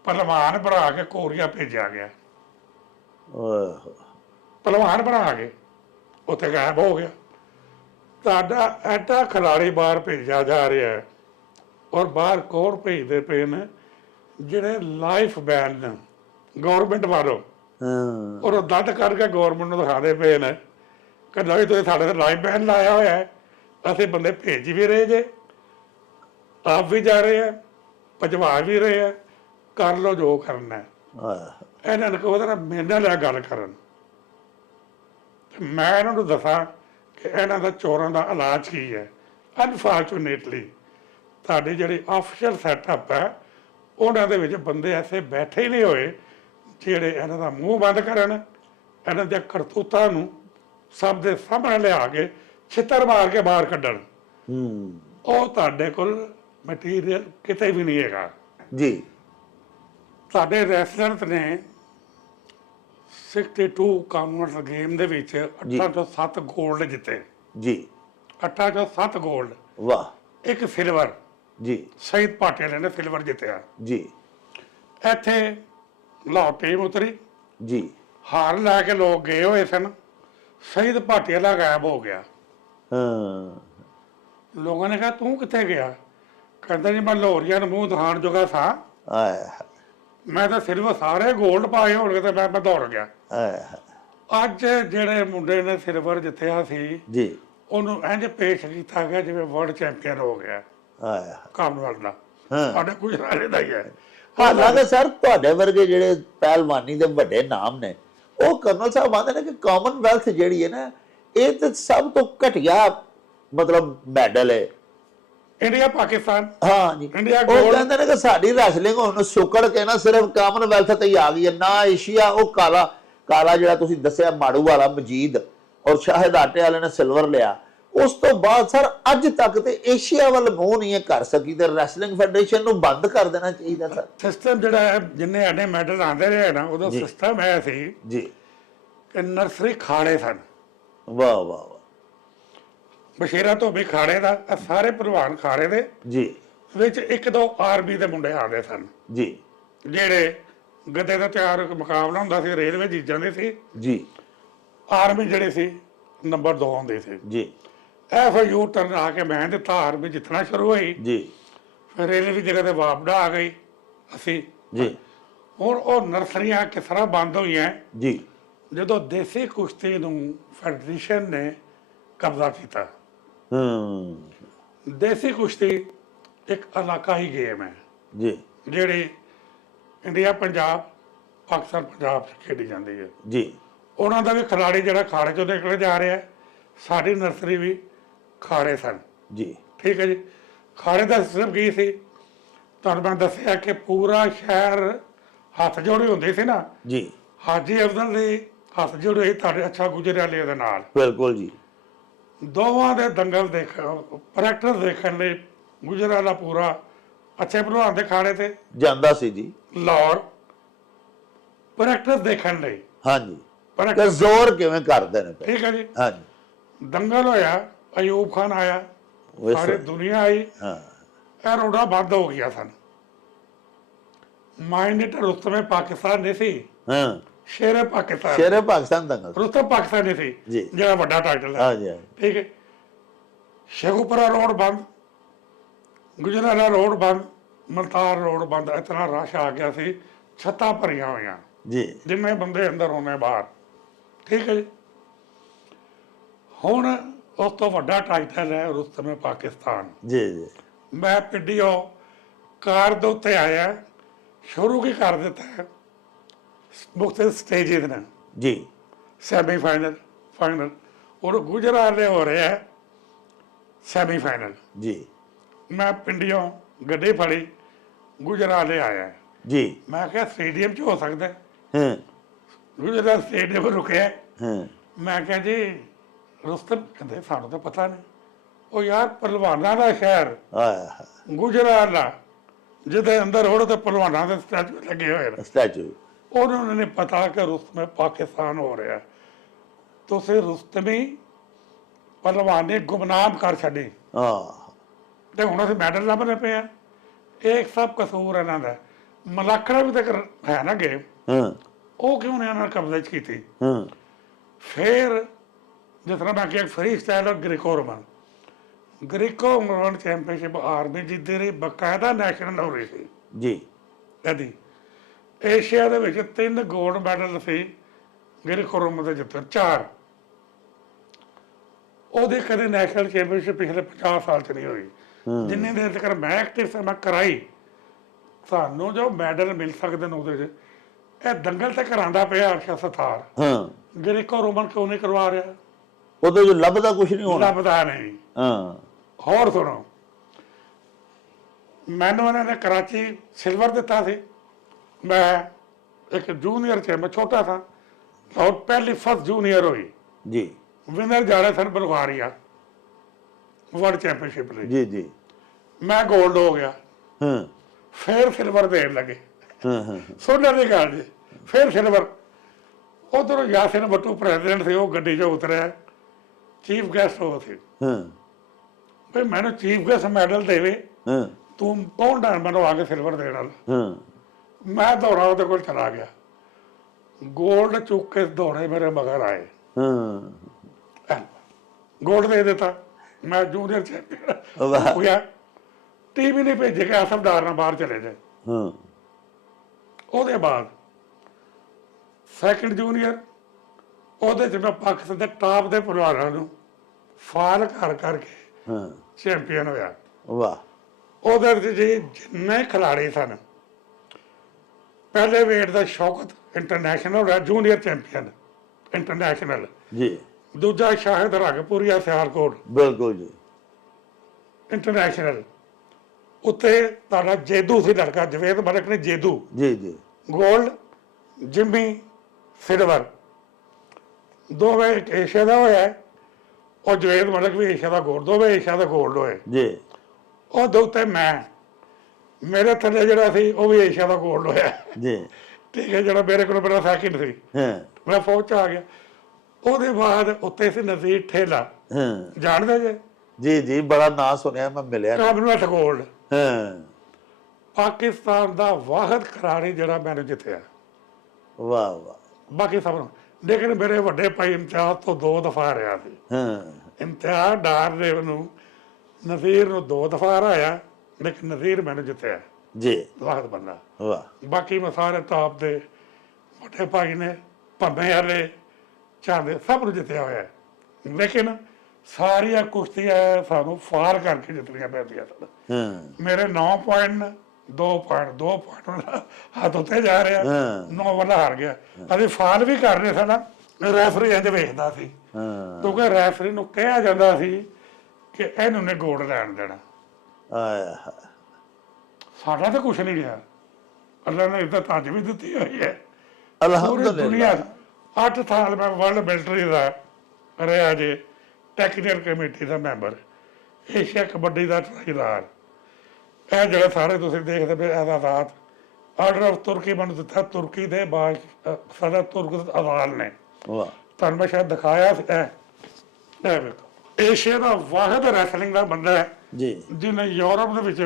ਪਹਿਲਵਾਨ ਬਣਾ ਕੇ ਕੋਰੀਆ ਭੇਜਿਆ ਗਿਆ, ਪਹਿਲਵਾਨ ਬਣਾ ਕੇ ਉੱਥੇ ਗਾਇਬ ਹੋ ਗਿਆ। ਤੁਹਾਡਾ ਐਡਾ ਖਿਡਾਰੀ ਬਾਹਰ ਭੇਜਿਆ ਜਾ ਰਿਹਾ ਹੈ, ਔਰ ਬਾਹਰ ਕੌਣ ਭੇਜਦੇ ਪਏ ਨੇ ਜਿਹੜੇ ਲਾਈਫ ਬੈਨ ਨੇ ਗੌਰਮੈਂਟ ਵੱਲੋਂ, ਹਾਂ ਔਰ ਉਹ ਦੱਦ ਕਰਕੇ ਗੌਰਮੈਂਟ ਨੂੰ ਦਿਖਾਦੇ ਪਏ ਨੇ ਕਿ ਨਹੀਂ ਤੁਸੀਂ ਸਾਡੇ ਤੇ ਲਾਈਫ ਬੈਨ ਲਾਇਆ ਹੋਇਆ ਹੈ, ਅਸੀਂ ਬੰਦੇ ਭੇਜ ਵੀ ਰਹੇ ਜੇ, ਆਪ ਵੀ ਜਾ ਰਹੇ ਆ, ਭਜਵਾ ਵੀ ਰਹੇ ਆ, ਕਰ ਲਓ ਜੋ ਕਰਨਾ ਹੈ। ਆਹ, ਇਹਨਾਂ ਨੂੰ ਉਹਦੇ ਨਾਲ ਮੇਰੇ ਨਾਲ ਇਹ ਗੱਲ ਕਰਨ ਤੇ ਮੈਂ ਇਹਨਾਂ ਨੂੰ ਦੱਸਾਂ ਕਿ ਇਹਨਾਂ ਦਾ ਚੋਰਾਂ ਦਾ ਇਲਾਜ ਕੀ ਹੈ। ਅਨਫੋਰਚੂਨੇਟਲੀ ਤੁਹਾਡੀ ਜਿਹੜੀ ਆਫੀਸ਼ੀਅਲ ਸੈਟਅਪ ਹੈ ਉਹਨਾਂ ਦੇ ਵਿੱਚ ਬੰਦੇ ਐਸੇ ਬੈਠੇ ਹੀ ਨਹੀਂ ਹੋਏ ਜਿਹੜੇ ਇਹਨਾਂ ਦਾ ਮੂੰਹ ਬੰਦ ਕਰਨ, ਇਹਨਾਂ ਦੀਆਂ ਕਰਤੂਤਾਂ ਨੂੰ ਸਭ ਦੇ ਸਾਹਮਣੇ ਲਿਆ ਕੇ ਛਿੱਤਰ ਮਾਰ ਕੇ ਬਾਹਰ ਕੱਢਣ। ਉਹ ਤੁਹਾਡੇ ਕੋਲ ਮਟੀਰੀਅਲ ਕਿਤੇ ਵੀ ਨਹੀਂ ਹੈਗਾ ਜੀ। ਸਾਡੇ ਰੈਸਲਰਸ ਨੇ 62 ਕਾਮਨਵੈਲਥ ਗੇਮ ਦੇ ਵਿੱਚ 8 ਤੋਂ 7 ਗੋਲਡ ਜਿੱਤੇ, ਜੀ 8 ਤੋਂ 7 ਗੋਲਡ, ਵਾਹ 1 ਸਿਲਵਰ। ਜੀ ਸ਼ਹੀਦ ਭਾਟੀਆ ਨੇ ਸਿਲਵਰ ਜਿੱਤਿਆ। ਜੀ ਇੱਥੇ ਲਾਹੌਰ ਟੀਮ ਉਤਰੀ, ਜੀ ਹਾਰ ਲੈ ਕੇ ਲੋਕ ਗਏ ਹੋਏ ਸਨ, ਸ਼ਹੀਦ ਭਾਟੀਆ ਦਾ ਗਾਇਬ ਹੋ ਗਿਆ। ਹਾਂ ਲੋਕਾਂ ਨੇ ਕਿਹਾ ਤੂੰ ਕਿੱਥੇ ਗਿਆ? ਕਹਿੰਦਾ ਜੀ ਮੈਂ ਲਾਹੌਰੀਆਂ ਨੂੰ ਮੂੰਹ ਦਿਖਾਉਣ ਜੋਗਾ ਸਾਂ, ਆਹ ਮੈਂ ਤਾਂ ਸਿਲਵਰ ਸਾਰੇ ਗੋਲਡ ਪਾਏ ਹੋਣਗੇ ਤੇ ਮੈਂ ਦੌੜ ਗਿਆ। ਆਹ ਅੱਜ ਜਿਹੜੇ ਮੁੰਡੇ ਨੇ ਸਿਲਵਰ ਜਿੱਤਿਆ ਸੀ ਜੀ ਉਹਨੂੰ ਇੰਜ ਪੇਸ਼ ਕੀਤਾ ਗਿਆ ਜਿਵੇਂ ਵਰਲਡ ਚੈਂਪੀਅਨ ਹੋ ਗਿਆ ਆਹ ਕਾਮਨਵੈਲਥ ਦਾ। ਹਾਂ ਸਾਡੇ ਗੁਜਰਾਲੇ ਦਾ ਹੀ ਹੈ। ਹਾਲਾਂਕਿ ਸਰ ਤੁਹਾਡੇ ਵਰਗੇ ਜਿਹੜੇ ਪਹਿਲਵਾਨੀ ਦੇ ਵੱਡੇ ਨਾਮ ਨੇ, ਉਹ ਕਰਨਲ ਸਾਹਿਬ ਆਂਦੇ ਨੇ ਕਿ ਕਾਮਨਵੈਲਥ ਜਿਹੜੀ ਹੈ ਨਾ, ਇਹ ਤੇ ਸਭ ਤੋਂ ਘਟੀਆ ਮਤਲਬ ਮੈਡਲ ਹੈ। ਇੰਡੀਆ ਪਾਕਿਸਤਾਨ ਹਾਂ ਜੀ, ਇੰਡੀਆ ਉਹ ਗੋਲਡ। ਕਹਿੰਦੇ ਨੇ ਕਿ ਸਾਡੀ ਰੈਸਲਿੰਗ ਹੁਣ ਸੁੱਕੜ ਕੇ ਨਾ ਸਿਰਫ ਕਾਮਨਵੈਲਥ ਤੇ ਹੀ ਆ ਗਈ ਹੈ, ਨਾ ਏਸ਼ੀਆ। ਉਹ ਕਾਲਾ ਜਿਹੜਾ ਤੁਸੀਂ ਦੱਸਿਆ ਮਾੜੂ ਵਾਲਾ ਮਜੀਦ ਔਰ ਸ਼ਾਹਿਦ ਆਟੇ ਵਾਲੇ ਨੇ ਸਿਲਵਰ ਲਿਆ। ਉਸ ਤੋਂ ਬਾਅਦ ਸਰ ਅੱਜ ਤੱਕ ਤੇ ਏਸ਼ੀਆ ਵੱਲ ਮੂੰਹ ਨਹੀਂ ਕਰ ਸਕੀ, ਤੇ ਰੈਸਲਿੰਗ ਫੈਡਰੇਸ਼ਨ ਨੂੰ ਬੰਦ ਕਰ ਦੇਣਾ ਚਾਹੀਦਾ ਸਰ। ਸਿਸਟਮ ਜਿਹੜਾ ਹੈ, ਜਿੰਨੇ ਸਾਡੇ ਮੈਡਲ ਆਉਂਦੇ ਰਹੇ ਨਾ, ਉਹਦਾ ਸਿਸਟਮ ਹੈ ਸੀ ਜੀ ਕਿ ਨਰਸਰੀ ਖਾੜੇ ਸਨ। ਵਾਹ ਵਾਹ ਵਾਹ ਬਸ਼ੀਰਾ ਤੋਂ ਵੀ ਖਾੜੇ ਦਾ, ਇਹ ਸਾਰੇ ਭਲਵਾਨ ਖਾੜੇ ਦੇ ਜੀ ਵਿੱਚ 1-2 ਆਰਮੀ ਦੇ ਮੁੰਡੇ ਆਉਂਦੇ ਸਨ, ਜੀ ਜਿਹੜੇ ਗੱਦੇ ਦਾ ਤਿਆਰ ਮੁਕਾਬਲਾ ਹੁੰਦਾ ਸੀ, ਰੇਲਵੇ ਚੀਜ਼ਾਂ ਦੇ ਸੀ। ਜੀ ਆਰਮੀ ਜਿਹੜੇ ਸੀ ਨੰਬਰ 2 ਹੁੰਦੇ ਸੀ। ਜੀ ਇਹ ਫਿਰ ਯੂ ਟਰਨ ਆ ਕੇ ਮੈਂ ਦਿੱਤਾ, ਆਰਮੀ ਜਿੱਤਣਾ ਸ਼ੁਰੂ ਹੋਈ। ਜੀ ਫਿਰ ਰੇਲਵੇ ਜਗ੍ਹਾ ਤੇ ਵਾਪਡਾ ਆ ਗਈ ਅਸੀਂ। ਜੀ ਹੁਣ ਉਹ ਨਰਸਰੀਆਂ ਕਿਸ ਤਰ੍ਹਾਂ ਬੰਦ ਹੋਈਆਂ ਜੀ ਜਦੋਂ ਦੇਸੀ ਕੁਸ਼ਤੀ ਨੂੰ ਫੈਡਰੇਸ਼ਨ ਨੇ ਕਬਜ਼ਾ ਕੀਤਾ। ਦੇਸੀ ਕੁਸ਼ਤੀ ਇੱਕ ਇਲਾਕਾਈ ਗੇਮ ਹੈ ਜੀ ਜਿਹੜੀ ਇੰਡੀਆ ਪੰਜਾਬ ਪਾਕਿਸਤਾਨ ਪੰਜਾਬ 'ਚ ਖੇਡੀ ਜਾਂਦੀ ਹੈ। ਜੀ ਉਹਨਾਂ ਦਾ ਵੀ ਖਿਡਾਰੀ ਜਿਹੜਾ ਖਾੜੇ ਚੋਂ ਨਿਕਲ ਜਾ ਰਿਹਾ, ਸਾਡੀ ਨਰਸਰੀ ਵੀ ਖਾੜੇ ਸਨ। ਜੀ ਠੀਕ ਹੈ ਜੀ। ਖਾੜੇ ਦਾ ਸਿਸਟਮ ਕੀ ਸੀ ਤੁਹਾਨੂੰ ਮੈਂ ਦੱਸਿਆ ਕਿ ਪੂਰਾ ਸ਼ਹਿਰ ਹੱਥ ਜੋੜੇ ਹੁੰਦੇ ਸੀ ਨਾ। ਜੀ ਹਾਜੀ ਅਫਜ਼ਲ ਦੇ ਹੱਥ ਜੋੜੇ ਹੋਏ ਤੁਹਾਡੇ ਅੱਛਾ ਗੁਜਰਿਆਲੇ ਦੇ ਨਾਲ। ਬਿਲਕੁਲ ਜੀ। ਦੋਵਾਂ ਦੇ ਦੰਗਲ ਪ੍ਰੈਕਟਿਸ ਦੇਖਣ ਲਈ ਗੁਜਰਾਲਾ ਪੂਰਾ ਅੱਛੇ ਭਲਵਾਨ ਦੇ ਖਾੜੇ ਤੇ ਜਾਂਦਾ ਸੀ ਜੀ ਲਾਹੌਰ ਪ੍ਰੈਕਟਿਸ ਦੇਖਣ ਲਈ। ਹਾਂਜੀ, practice- ਕਿ ਜ਼ੋਰ ਕਿਵੇਂ ਕਰਦੇ ਨੇ ਪਏ। ਠੀਕ ਹੈ ਜੀ। ਹਾਂਜੀ ਦੰਗਲ ਹੋਇਆ, ਅਯੂਬ ਖਾਨ ਆਇਆ, ਉਹ ਇਸ- ਸਾਰੀ ਦੁਨੀਆ ਆਈ, ਹਾਂ ਇਹ ਰੋਡਾ ਬੰਦ ਹੋ ਗਿਆ ਸਨ। ਮਾਈਨੇਟਰ ਰੁਸਤਮ ਪਾਕਿਸਤਾਨ ਨਹੀਂ ਸੀ, ਹਾਂ ਸ਼ੇਰੇ ਪਾਕਿਸਤਾਨ। ਸ਼ੇਰੇ ਪਾਕਿਸਤਾਨ ਦੰਗਲ। ਰੁਸਤਮ ਪਾਕਿਸਤਾਨੀ ਸੀ ਜੀ। ਜਿਹੜਾ ਵੱਡਾ ਟਾਈਟਲ ਹੈ। ਹਾਂਜੀ ਹਾਂਜੀ ਠੀਕ ਹੈ। ਸ਼ੇਖੂਪੁਰਾ ਰੋਡ ਬੰਦ, ਗੁਜਰਾਲਾ ਰੋਡ ਬੰਦ, ਮਲਤਾਰ ਰੋਡ ਬੰਦ। ਇਤਨਾ ਰਸ਼ ਆ ਗਿਆ ਸੀ, ਛੱਤਾਂ ਭਰੀਆਂ ਹੋਈਆਂ, ਜੀ ਜਿੰਨੇ ਬੰਦੇ ਅੰਦਰ ਹੋਣੇ ਬਾਹਰ। ਠੀਕ ਹੈ ਜੀ। ਹੁਣ ਉਸ ਤੋਂ ਵੱਡਾ ਟਾਈਟਲ ਹੈ ਰੁਸਤਮ ਪਾਕਿਸਤਾਨ। ਜੀ ਜੀ ਮੈਂ ਪੀਡੀਓ ਕਾਰ ਦੇ ਉੱਤੇ ਆਇਆ, ਸ਼ੁਰੂ ਕੀ ਕਰ ਦਿੱਤਾ ਹੈ ਮੁਖਤਲਿਫ ਸਟੇਜਿਸ ਨੇ। ਜੀ ਸੈਮੀ ਫਾਈਨਲ, ਫਾਈਨਲ, ਔਰ ਗੁਜਰਾਲੇ ਹੋ ਰਿਹਾ ਸੈਮੀ ਫਾਈਨਲ। ਜੀ ਮੈਂ ਪਿੰਡੀਓਂ ਗੱਡੀ ਫੜੀ, ਗੁਜਰਾਲੇ ਆਇਆ। ਜੀ ਮੈਂ ਕਿਹਾ ਸਟੇਡੀਅਮ 'ਚ ਹੋ ਸਕਦਾ। ਹਾਂ ਗੁਜਰਾਲ ਸਟੇਡੀਅਮ ਰੁਕਿਆ। ਹਾਂ ਮੈਂ ਕਿਹਾ ਜੀ ਰੁਸਤਮ, ਕਹਿੰਦੇ ਸਾਨੂੰ ਤਾਂ ਪਤਾ ਨਹੀਂ। ਉਹ ਯਾਰ ਪਹਿਲਵਾਨਾਂ ਦਾ ਸ਼ਹਿਰ ਆਹ ਗੁਜਰਾਲਾ, ਜਿਹਦੇ ਅੰਦਰ ਹੋਰ ਤੇ ਪਹਿਲਵਾਨਾਂ ਦੇ ਸਟੈਚੂ ਲੱਗੇ ਹੋਏ ਨੇ। ਸਟੈਚੂ। ਉਹਨਾਂ ਨੂੰ ਨਹੀਂ ਪਤਾ ਕਿ ਰੁਸਤਮ ਪਾਕਿਸਤਾਨ ਹੋ ਰਿਹਾ। ਤੁਸੀਂ ਰੁਸਤਮੀ ਪਹਿਲਵਾਨੀ ਗੁਮਨਾਮ ਕਰ ਛੱਡੀ ਹਾਂ ਤੇ ਹੁਣ ਅਸੀਂ ਮੈਡਲ ਲੱਭਦੇ ਪਏ ਆ। ਇਹ ਸਭ ਕਸੂਰ ਇਹਨਾਂ ਦਾ। ਮਲਾਖੜਾ ਵੀ ਤਾਂ ਹੈ ਨਾ ਗੇਮ, ਹਾਂ ਉਹ ਕਿਉਂ ਨਹੀਂ ਇਹਨਾਂ ਨੇ ਕਬਜ਼ੇ 'ਚ ਕੀਤੀ? ਹਾਂ ਫਿਰ ਜਿਸ ਤਰ੍ਹਾਂ ਮੈਂ ਕਿਹਾ ਫਰੀ ਸਟਾਈਲ ਔਰ Greco Roman, Greco Roman championship army ਜਿੱਦੇ ਰਹੀ, ਬਕਾਇਦਾ ਨੈਸ਼ਨਲ ਹੋ ਰਹੀ ਸੀ ਜੀ ਇਹਦੀ। ਏਸ਼ੀਆ ਦੇ ਵਿੱਚ 3 ਗੋਲਡ ਮੈਡਲ ਸੀ ਗ੍ਰੀਕੋ ਰੋਮਨ ਦੇ ਜਿੱਤੇ, 4। ਉਹਦੀ ਕਦੇ ਨੈਸ਼ਨਲ ਚੈਂਪੀਅਨਸ਼ਿਪ ਪਿਛਲੇ 50 ਸਾਲ ਚ ਨਹੀਂ ਹੋਈ। ਜਿੰਨੀ ਦੇਰ ਤੱਕ ਮੈਂ ਐਕਟਿਵ ਸੀ, ਮੈਂ ਕਰਾਈ। ਸਾਨੂੰ ਜੋ ਮੈਡਲ ਮਿਲ ਸਕਦੇ ਨੇ ਉਹਦੇ 'ਚ, ਇਹ ਦੰਗਲ ਤੇ ਕਰਾਉਂਦਾ ਪਿਆ ਅਰਸ਼ਦ ਸਤਾਰ, ਹਾਂ, ਗ੍ਰੀਕੋ ਰੋਮਨ ਕਿਉਂ ਨਹੀਂ ਕਰਵਾ ਰਿਹਾ? ਉਹਦੇ ਚ ਲੱਭਦਾ ਕੁਝ ਨਹੀਂ ਹੋਣਾ। ਲੱਭਦਾ ਨਹੀਂ। ਹਾਂ ਹੋਰ ਸੁਣੋ, ਮੈਨੂੰ ਇਹਨਾਂ ਨੇ ਕਰਾਚੀ ਸਿਲਵਰ ਦਿੱਤਾ ਸੀ। ਮੈਂ ਇੱਕ ਜੂਨੀਅਰ 'ਚ, ਮੈਂ ਛੋਟਾ ਸਾਂ ਔਰ ਪਹਿਲੀ ਫਸਟ ਜੂਨੀਅਰ ਹੋਈ। ਜੀ ਵਿਨਰ ਜਾ ਰਹੇ ਸਨ ਬਲਗਾਰੀਆ ਵਰਲਡ ਚੈਂਪੀਅਨਸ਼ਿਪ ਲਈ। ਜੀ ਜੀ। ਮੈਂ 골ਡ ਹੋ ਗਿਆ, ਹਾਂ ਫਿਰ ਸਿਲਵਰ ਦੇਣ ਲੱਗੇ। ਹਾਂ ਹਾਂ ਸੋਨਾ ਦੀ ਗੱਲ ਜੀ, ਫਿਰ ਸਿਲਵਰ। ਉਧਰੋਂ ਯਾਸਿਨ ਬੱਟੂ ਪ੍ਰੈਜ਼ੀਡੈਂਟ ਸੀ, ਉਹ ਗੱਡੀ 'ਚੋਂ ਉਤਰਿਆ, ਚੀਫ ਗੈਸਟ ਉਹ ਸੀ। ਹਾਂ ਵੀ ਮੈਨੂੰ ਚੀਫ ਗੈਸਟ ਮੈਡਲ ਦੇਵੇ, ਹਾਂ ਤੂੰ ਕੌਣ ਡਰ ਮੈਨੂੰ ਆ ਕੇ ਸਿਲਵਰ ਦੇਣ ਵਾਲਾ? ਹਾਂ ਮੈਂ ਦੌੜਾ ਉਹਦੇ ਕੋਲ ਚਲਾ ਗਿਆ, 골ਡ ਚੁੱਕ ਕੇ ਦੌੜੇ ਮੇਰੇ ਮਗਰ ਆਏ, ਹਾਂ 골ਡ ਦੇ ਦਿੱਤਾ। ਮੈਂ ਜੂਨੀਅਰ ਚੈਂਪੀਅਨ ਵਾਹ। ਹੋ ਗਿਆ। ਟੀਮ ਹੀ ਨਹੀਂ ਭੇਜੇ ਕਿ ਆਸਮਦਾਰ ਨਾਲ ਬਾਹਰ ਚਲੇ ਜਾਏ। ਹਾਂ ਉਹਦੇ ਬਾਅਦ ਸੈਕੰਡ ਜੂਨੀਅਰ, ਉਹਦੇ 'ਚ ਮੈਂ ਪਾਕਿਸਤਾਨ ਦੇ ਟਾਪ ਦੇ ਪਹਿਲਵਾਨਾਂ ਨੂੰ ਫਾਲ ਕਰ ਕਰਕੇ ਹਾਂ ਚੈਂਪੀਅਨ ਹੋਇਆ। ਵਾਹ। ਉਹਦੇ ਵਿੱਚ ਜੀ ਜਿੰਨੇ ਖਿਲਾੜੀ ਸਨ, ਪਹਿਲੇ ਵੇਟ ਦਾ ਸ਼ੌਕਤ ਇੰਟਰਨੈਸ਼ਨਲ ਹੋਇਆ ਜੂਨੀਅਰ ਚੈਂਪੀਅਨ ਇੰਟਰਨੈਸ਼ਨਲ। ਜੀ ਦੂਜਾ ਸ਼ਾਹਿਦ ਰੰਗਪੁਰੀਆ ਸਿਆਲਕੋਟ ਬਿਲਕੁਲ ਜੀ। ਇੰਟਰਨੈਸ਼ਨਲ। ਉੱਤੇ ਤੁਹਾਡਾ ਜੇਦੂ ਸੀ ਲੜਕਾ, ਜਵੇਦ ਮਲਕ ਨੇ ਜੇਦੂ ਜੀ ਜੀ ਗੋਲਡ, ਜਿੰਮੀ ਸਿਲਵਰ। ਦੋਵੇਂ ਏਸ਼ੀਆ ਦਾ ਹੋਇਆ ਹੈ। ਉਹ ਜਵੇਦ ਮਲਕ ਵੀ ਏਸ਼ੀਆ ਦਾ ਗੋਲਡ, ਦੋਵੇਂ ਏਸ਼ੀਆ ਦਾ ਗੋਲਡ ਹੋਏ। ਜੀ ਉਹਦੇ ਉੱਤੇ ਮੈਂ, ਮੇਰੇ ਥੱਲੇ ਜਿਹੜਾ ਸੀ ਉਹ ਵੀ ਏਸ਼ੀਆ ਦਾ ਗੋਲਡ ਹੋਇਆ। ਜੀ। ਠੀਕ ਹੈ, ਜਿਹੜਾ ਮੇਰੇ ਕੋਲ ਮੇਰਾ ਸੈਕਿੰਡ ਸੀ, ਹਾਂ ਮੈਂ ਫੌਜ 'ਚ ਆ ਗਿਆ। ਉਹਦੇ ਬਾਅਦ ਉੱਤੇ ਸੀ ਨਜ਼ੀਰ ਠੇਲਾ, ਹਾਂ ਜਾਣਦੇ ਜੇ? ਜੀ ਜੀ, ਬੜਾ ਨਾਂ ਸੁਣਿਆ, ਮੈਂ ਮਿਲਿਆ ਨਹੀਂ। Commonwealth gold. ਹਾਂ ਪਾਕਿਸਤਾਨ ਦਾ ਵਾਹਿਦ ਖਿਡਾਰੀ ਜਿਹੜਾ ਮੈਨੂੰ ਜਿੱਤਿਆ, ਵਾਹ ਵਾਹ। ਬਾਕੀ ਸਭ ਨੂੰ। ਲੇਕਿਨ ਮੇਰੇ ਵੱਡੇ ਭਾਈ ਇਮਤਿਆਜ਼ ਤੋਂ 2 ਦਫਾ ਰਿਹਾ ਸੀ। ਹਾਂ ਇਮਤਿਆਜ਼ ਡਾਰ ਦੇ ਨੂੰ ਨਜ਼ੀਰ ਨੂੰ 2 ਦਫਾ ਹਰਾਇਆ, ਲੇਕਿਨ ਨਜ਼ੀਰ ਮੈਨੂੰ ਜਿੱਤਿਆ, ਜੀ ਵਾਹਿਦ ਬੰਦਾ। ਵਾਹ। ਬਾਕੀ ਮੈਂ ਸਾਰੇ ਟਾਪ ਦੇ ਵੱਡੇ ਭਾਈ ਨੇ, ਭੰਮੇ ਵਾਲੇ, ਚਾਂਦੇ, ਸਭ ਨੂੰ ਜਿੱਤਿਆ ਹੋਇਆ ਹੈ। ਲੇਕਿਨ ਸਾਰੀਆਂ ਕੁਸ਼ਤੀਆਂ ਸਾਨੂੰ ਫਾਰ ਕਰਕੇ ਜਿੱਤਣੀਆਂ ਪੈਂਦੀਆਂ ਸਨ। ਹਾਂ ਮੇਰੇ 9 ਪੁਆਇੰਟ, 2 ਪੁਆਇੰਟ ਹੱਥ ਉੱਤੇ ਜਾ ਰਿਹਾ, ਹਾਂ। 9 ਵਾਲਾ ਹਾਰ ਗਿਆ। ਅਸੀਂ ਫਾਲ ਵੀ ਕਰ ਰਹੇ ਸਨ, ਰੈਫਰੀ ਇੰਜ ਵੇਖਦਾ ਸੀ, ਹਾਂ ਕਿਉਂਕਿ ਰੈਫਰੀ ਨੂੰ ਕਿਹਾ ਜਾਂਦਾ ਸੀ ਕਿ ਇਹਨੂੰ ਨੇ ਗੋਲਡ ਲੈਣ ਦੇਣਾ। ਆਇਆ। ਸਾਡਾ ਤਾਂ ਕੁਛ ਨਹੀਂ ਗਿਆ, ਅੱਲਾ ਨੇ ਇੱਜ਼ਤ ਅੱਜ ਵੀ ਦਿੱਤੀ ਹੋਈ ਹੈ। ਪੂਰੀ ਦੁਨੀਆ ਅਲਹਮਦੁਲਿਲਾ। 8 ਸਾਲ ਮੈਂ ਵਰਲਡ ਮਿਲਟਰੀ ਦਾ ਰਿਹਾ ਜੇ, ਟੈਕਨੀਕਲ ਕਮੇਟੀ ਦਾ ਮੈਂਬਰ, ਏਸ਼ੀਆ ਕਬੱਡੀ ਦਾ ਟਰਾਈਦਾਰ। ਇਹ ਜਿਹੜੇ ਸਾਰੇ ਤੁਸੀਂ ਦੇਖਦੇ ਪਏ ਆਜ਼ਾਦਾਤ, ਆਰਡਰ ਆਫ ਤੁਰਕੀ ਮੈਨੂੰ ਦਿੱਤਾ ਤੁਰਕੀ ਦੇ ਸਦਰ ਤੁਰਕ ਅਦਾਲ ਨੇ। ਵਾਹ। ਤੁਹਾਨੂੰ ਮੈਂ ਸ਼ਾਇਦ ਦਿਖਾਇਆ ਸੀ। ਇਹ ਵੇਖੋ, ਏਸ਼ੀਆ ਦਾ ਵਾਹਿਦ ਰੈਸਲਿੰਗ ਦਾ ਬੰਦਾ ਹੈ ਜੀ ਜਿਹਨੇ ਯੂਰਪ ਦੇ ਵਿੱਚ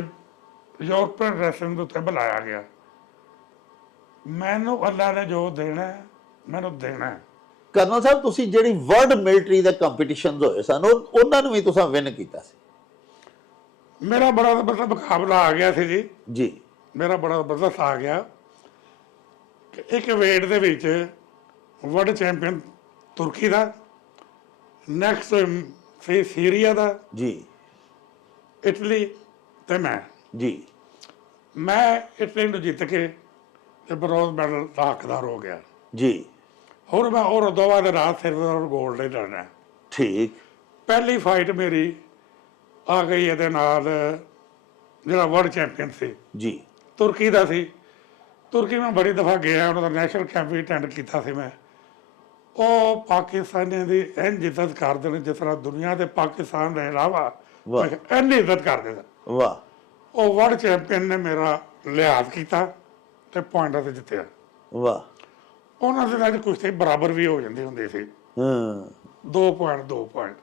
ਯੂਰਪੀਅਨ ਰੈਸਲਿੰਗ ਦੇ ਉੱਤੇ ਬੁਲਾਇਆ ਗਿਆ। ਮੈਨੂੰ ਅੱਲਾ ਨੇ ਜੋ ਦੇਣਾ ਹੈ, ਮੈਨੂੰ ਦੇਣਾ ਹੈ। ਕਰਨਲ ਸਾਹਿਬ, ਤੁਸੀਂ ਜਿਹੜੀ ਵਰਲਡ ਮਿਲਟਰੀ ਦੇ ਕੰਪੀਟੀਸ਼ਨਸ ਹੋਏ ਸਨ, ਉਹਨਾਂ ਨੂੰ ਵੀ ਤੁਸੀਂ ਵਿਨ ਕੀਤਾ ਸੀ। ਮੇਰਾ ਬੜਾ ਮਤਲਬ ਮੁਕਾਬਲਾ ਆ ਗਿਆ ਸੀ ਜੀ, ਜੀ ਮੇਰਾ ਬੜਾ ਜ਼ਬਰਦਸਤ ਆ ਗਿਆ ਕਿ ਇੱਕ ਵੇਟ ਦੇ ਵਿੱਚ ਵਰਲਡ ਚੈਂਪੀਅਨ ਤੁਰਕੀ ਦਾ, ਨੈਕਸਟ ਸੀ ਸੀਰੀਆ ਦਾ, ਜੀ ਇਟਲੀ ਤੇ ਜੀ। ਮੈਂ ਇਟਲੀ ਨੂੰ ਜਿੱਤ ਕੇ ਤੇ ਬ੍ਰੌਂਜ਼ ਮੈਡਲ ਦਾ ਹੱਕਦਾਰ ਹੋ ਗਿਆ। ਜੀ ਹੁਣ ਮੈਂ ਹੋਰ ਦੋਵਾਂ ਦੇ ਨਾਲ ਸਿਲਵਰ ਗੋਲਡ ਹੀ ਲੜਨਾ। ਠੀਕ। ਪਹਿਲੀ ਫਾਈਟ ਮੇਰੀ ਆ ਗਈ ਇਹਦੇ ਨਾਲ, ਜਿਹੜਾ ਵਰਲਡ ਚੈਂਪੀਅਨ ਸੀ, ਜੀ ਤੁਰਕੀ ਦਾ ਸੀ। ਤੁਰਕੀ ਮੈਂ ਬੜੀ ਦਫਾ ਗਿਆ, ਉਹਨਾਂ ਦਾ ਨੈਸ਼ਨਲ ਕੈਂਪ ਵੀ ਅਟੈਂਡ ਕੀਤਾ ਸੀ ਮੈਂ। ਉਹ ਪਾਕਿਸਤਾਨੀਆਂ ਦੀ ਇੰਝ ਇੱਜ਼ਤ ਕਰਦੇ ਨੇ ਜਿਸ ਤਰ੍ਹਾਂ ਦੁਨੀਆ ਦੇ ਪਾਕਿਸਤਾਨ ਦੇ ਇਲਾਵਾ ਵਾਹ। ਇੰਨੀ ਇੱਜ਼ਤ ਕਰਦੇ ਸਨ। ਵਾਹ। ਉਹ ਵਰਲਡ ਚੈਂਪੀਅਨ ਨੇ ਮੇਰਾ ਲਿਹਾਜ਼ ਕੀਤਾ ਤੇ ਪੁਆਇੰਟਾਂ ਤੇ ਜਿੱਤਿਆ। ਵਾਹ। ਉਹਨਾਂ ਦੇ ਨਾਲ ਕੁਸ਼ਤੀ ਬਰਾਬਰ ਵੀ ਹੋ ਜਾਂਦੀ ਹੁੰਦੀ ਸੀ, ਹਾਂ 2 ਪੁਆਇੰਟ।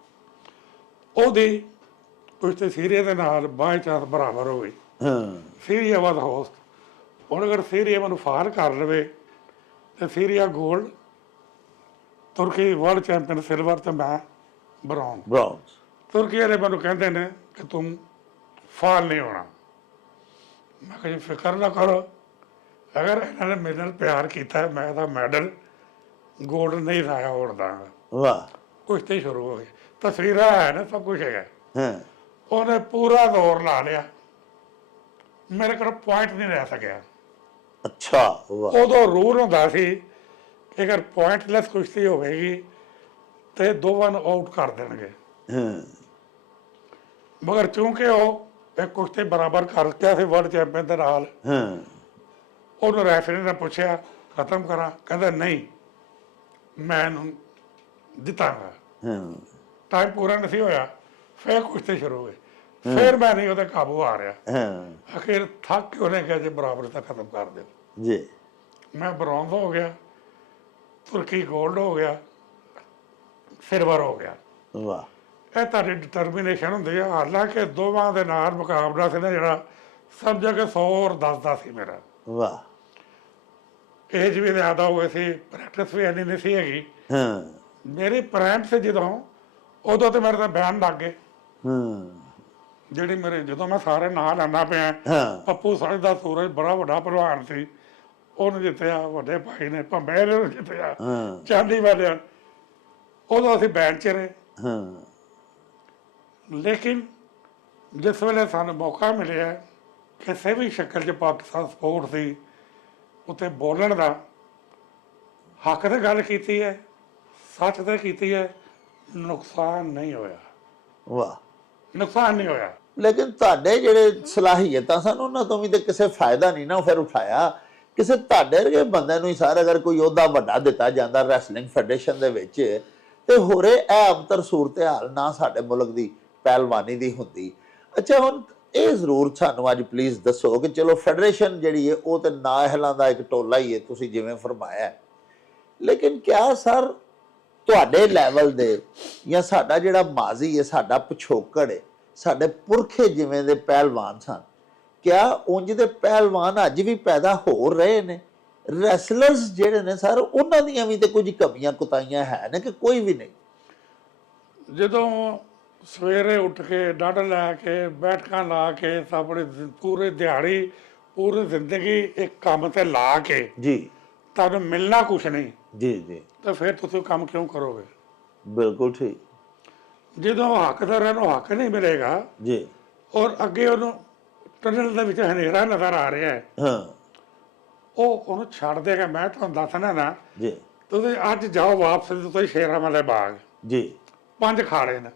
ਉਹਦੀ ਕੁਸ਼ਤੀ ਸੀਰੀਆ ਦੇ ਨਾਲ ਬਾਈ ਚਾਂਸ ਬਰਾਬਰ ਹੋ ਗਈ। ਹਾਂ ਸੀਰੀਆ ਵਾਜ਼ ਹੋਸਟ। ਹੁਣ ਅਗਰ ਸੀਰੀਆ ਮੈਨੂੰ ਫਾਰ ਕਰ ਲਵੇ ਤੇ ਸੀਰੀਆ ਗੋਲਡ, ਤੁਰਕੀ ਵਰਲਡ ਚੈਂਪੀਅਨ ਸਿਲਵਰ ਤੇ ਮੈਂ ਬ੍ਰੌਂਜ਼। ਬ੍ਰੌਂਜ਼। ਤੁਰਕੀ ਵਾਲੇ ਮੈਨੂੰ ਕਹਿੰਦੇ ਨੇ कि तुम फाल नहीं होना। मैं कहा जी फिक्र ना करो, अगर इन्होंने मेरे नाल प्यार किया है मैं तो मैडल गोल्ड नहीं लाया होड़ दांगा। वाह। कुश्ती शुरू हो गई, तस्वीर है ना, सब कुछ है। ਹਾਂ उन्हें पूरा जोर ला लिया, मेरे को पॉइंट नहीं रह सकिया। ਅੱਛਾ ਵਾਹ उदों रूल होंदा सी कि अगर पॉइंटलैस कुश्ती होगी तो दोवां नूं आउट कर देंगे, ਹਾਂ मगर चूंकि वो एक कुश्ती बराबर कर दिया सी वर्ल्ड चैंपियन के नाल, ਹਾਂ ਉਹਨੂੰ ਰੈਫਰੀ ਨੇ ਪੁੱਛਿਆ ਖਤਮ ਕਰਾਂ, ਕਹਿੰਦਾ ਨਹੀਂ ਮੈਂ ਇਹਨੂੰ ਜਿੱਤਾਂਗਾ। ਹਾਂ ਟਾਈਮ ਪੂਰਾ ਨਹੀਂ ਹੋਇਆ, ਫਿਰ ਕੁਸ਼ਤੀ ਸ਼ੁਰੂ ਹੋਈ, ਫਿਰ ਮੈਂ ਨਹੀਂ ਉਹਦੇ ਕਾਬੂ ਆ ਰਿਹਾ। ਹਾਂ ਅਖੀਰ ਥੱਕ ਕੇ ਉਹਨੇ ਕਿਹਾ ਜੀ ਬਰਾਬਰ ਤਾਂ ਖਤਮ ਕਰ ਦਿਓ। ਜੀ ਮੈਂ ਬ੍ਰੌਂਜ਼ ਹੋ ਗਿਆ, ਤੁਰਕੀ ਗੋਲਡ ਹੋ ਗਿਆ, ਸਿਲਵਰ ਹੋ ਗਿਆ। ਵਾਹ ਇਹ ਤੁਹਾਡੀ ਡਿਟਰਮੀਨੇਸ਼ਨ ਹੁੰਦੀ ਆ। ਹਾਲਾਂਕਿ ਦੋਵਾਂ ਦੇ ਨਾਲ ਮੁਕਾਬਲਾ ਸੀ ਨਾ ਜਿਹੜਾ, ਸਮਝੋ ਕਿ 100 ਔਰ 10 ਦਾ ਸੀ ਮੇਰਾ। ਵਾਹ ਏਜ ਵੀ ਜ਼ਿਆਦਾ ਹੋ ਗਈ ਸੀ, ਪ੍ਰੈਕਟਿਸ ਵੀ ਇੰਨੀ ਨਹੀਂ ਸੀ ਹੈਗੀ। ਹਾਂ ਮੇਰੀ ਪ੍ਰਾਇਮ ਸੀ ਜਦੋਂ, ਉਦੋਂ ਤੇ ਮੇਰੇ ਤਾਂ ਬੈਨ ਲੱਗ ਗਏ। ਹਾਂ ਜਿਹੜੀ ਮੇਰੇ ਜਦੋਂ ਮੈਂ ਸਾਰੇ ਨਾਂ ਲੈਣਾ ਪਿਆ, ਹਾਂ ਪੱਪੂ ਸਾਂਝ ਦਾ ਸੂਰਜ ਬੜਾ ਵੱਡਾ ਪਹਿਲਵਾਨ ਸੀ, ਉਹਨੂੰ ਜਿੱਤਿਆ, ਵੱਡੇ ਭਾਈ ਨੇ ਭੰਬੇ ਨੂੰ ਜਿੱਤਿਆ, ਹਾਂ ਚਾਂਦੀ ਵਾਲਿਆ, ਉਦੋਂ ਅਸੀਂ ਬੈਨ 'ਚ ਰਹੇ। ਹਾਂ ਲੇਕਿਨ ਜਿਸ ਵੇਲੇ ਸਾਨੂੰ ਮੌਕਾ ਮਿਲਿਆ ਕਿਸੇ ਵੀ ਸ਼ਕਲ 'ਚ ਪਾਕਿਸਤਾਨ ਸਪੋਰਟ ਸੀ ਉੱਤੇ ਬੋਲਣ ਦਾ, ਹੱਕ ਤੇ ਗੱਲ ਕੀਤੀ ਹੈ, ਸੱਚ ਤੇ ਕੀਤੀ ਹੈ, ਨੁਕਸਾਨ ਨਹੀਂ ਹੋਇਆ, ਵਾਹ ਨੁਕਸਾਨ ਨਹੀਂ ਹੋਇਆ। ਲੇਕਿਨ ਤੁਹਾਡੇ ਜਿਹੜੇ ਸਲਾਹੀਅਤਾਂ ਸਨ ਉਹਨਾਂ ਤੋਂ ਵੀ ਤੇ ਕਿਸੇ ਫਾਇਦਾ ਨਹੀਂ ਨਾ ਫਿਰ ਉਠਾਇਆ। ਕਿਸੇ ਤੁਹਾਡੇ ਵਰਗੇ ਬੰਦੇ ਨੂੰ ਹੀ ਸਾਰਾ ਅਗਰ ਕੋਈ ਅਹੁਦਾ ਵੱਡਾ ਦਿੱਤਾ ਜਾਂਦਾ ਰੈਸਲਿੰਗ ਫੈਡਰੇਸ਼ਨ ਦੇ ਵਿੱਚ ਤੇ ਹੋਰੇ ਇਹ ਅੰਤਰ ਸੂਰਤ ਹਾਲ ਨਾ ਸਾਡੇ ਮੁਲਕ ਦੀ ਪਹਿਲਵਾਨੀ ਦੀ ਹੁੰਦੀ। ਅੱਛਾ ਹੁਣ ਇਹ ਜ਼ਰੂਰ ਸਾਨੂੰ ਅੱਜ ਪਲੀਜ਼ ਦੱਸੋ ਕਿ ਚਲੋ ਫੈਡਰੇਸ਼ਨ ਜਿਹੜੀ ਹੈ ਉਹ ਤੇ ਨਾਅਹਿਲਾਂ ਦਾ ਇੱਕ ਟੋਲਾ ਹੀ ਹੈ, ਤੁਸੀਂ ਜਿਵੇਂ ਫਰਮਾਇਆ, ਲੇਕਿਨ ਕਿਆ ਸਰ ਤੁਹਾਡੇ ਲੈਵਲ ਦੇ ਜਾਂ ਸਾਡਾ ਜਿਹੜਾ ਮਾਜ਼ੀ ਹੈ, ਸਾਡਾ ਪਿਛੋਕੜ ਹੈ, ਸਾਡੇ ਪੁਰਖੇ ਜਿਵੇਂ ਦੇ ਪਹਿਲਵਾਨ ਸਨ, ਕਿਆ ਉਂਝ ਦੇ ਪਹਿਲਵਾਨ ਅੱਜ ਵੀ ਪੈਦਾ ਹੋ ਰਹੇ ਨੇ? ਰੈਸਲਰਸ ਜਿਹੜੇ ਨੇ ਸਰ ਉਹਨਾਂ ਦੀਆਂ ਵੀ ਤੇ ਕੁਝ ਕਮੀਆਂ ਕੁਤਾਈਆਂ ਹੈ ਨੇ ਕਿ ਕੋਈ ਵੀ ਨਹੀਂ? ਜਦੋਂ ਸਵੇਰੇ ਉੱਠ ਕੇ ਡੱਡ ਲੈ ਕੇ ਬੈਠਕਾਂ ਲਾ ਕੇ ਆਪਣੇ ਪੂਰੇ ਦਿਹਾੜੀ ਪੂਰੀ ਜ਼ਿੰਦਗੀ ਇੱਕ ਕੰਮ ਤੇ ਲਾ ਕੇ ਜੀ ਤੁਹਾਨੂੰ ਮਿਲਣਾ ਕੁਛ ਨਹੀਂ, ਜੀ ਜੀ ਤਾਂ ਫਿਰ ਤੁਸੀਂ ਕੰਮ ਕਿਉਂ ਕਰੋਗੇ? ਬਿਲਕੁਲ ਠੀਕ ਜਦੋਂ ਹੱਕਦਾਰਾਂ ਨੂੰ ਹੱਕ ਨਹੀਂ ਮਿਲੇਗਾ ਜੀ ਔਰ ਅੱਗੇ ਉਹਨੂੰ ਟਨਲ ਦੇ ਵਿੱਚ ਹਨੇਰਾ ਨਜ਼ਰ ਆ ਰਿਹਾ ਹੈ, ਹਾਂ ਉਹ ਉਹਨੂੰ ਛੱਡ ਦੇਗਾ। ਮੈਂ ਤੁਹਾਨੂੰ ਦੱਸਣਾ ਨਾ, ਜੀ ਤੁਸੀਂ ਅੱਜ ਜਾਓ ਵਾਪਸ ਤੁਸੀਂ ਸ਼ੇਰਾਂ ਵਾਲੇ ਬਾਗ, ਜੀ 5 ਖਾੜੇ ਨੇ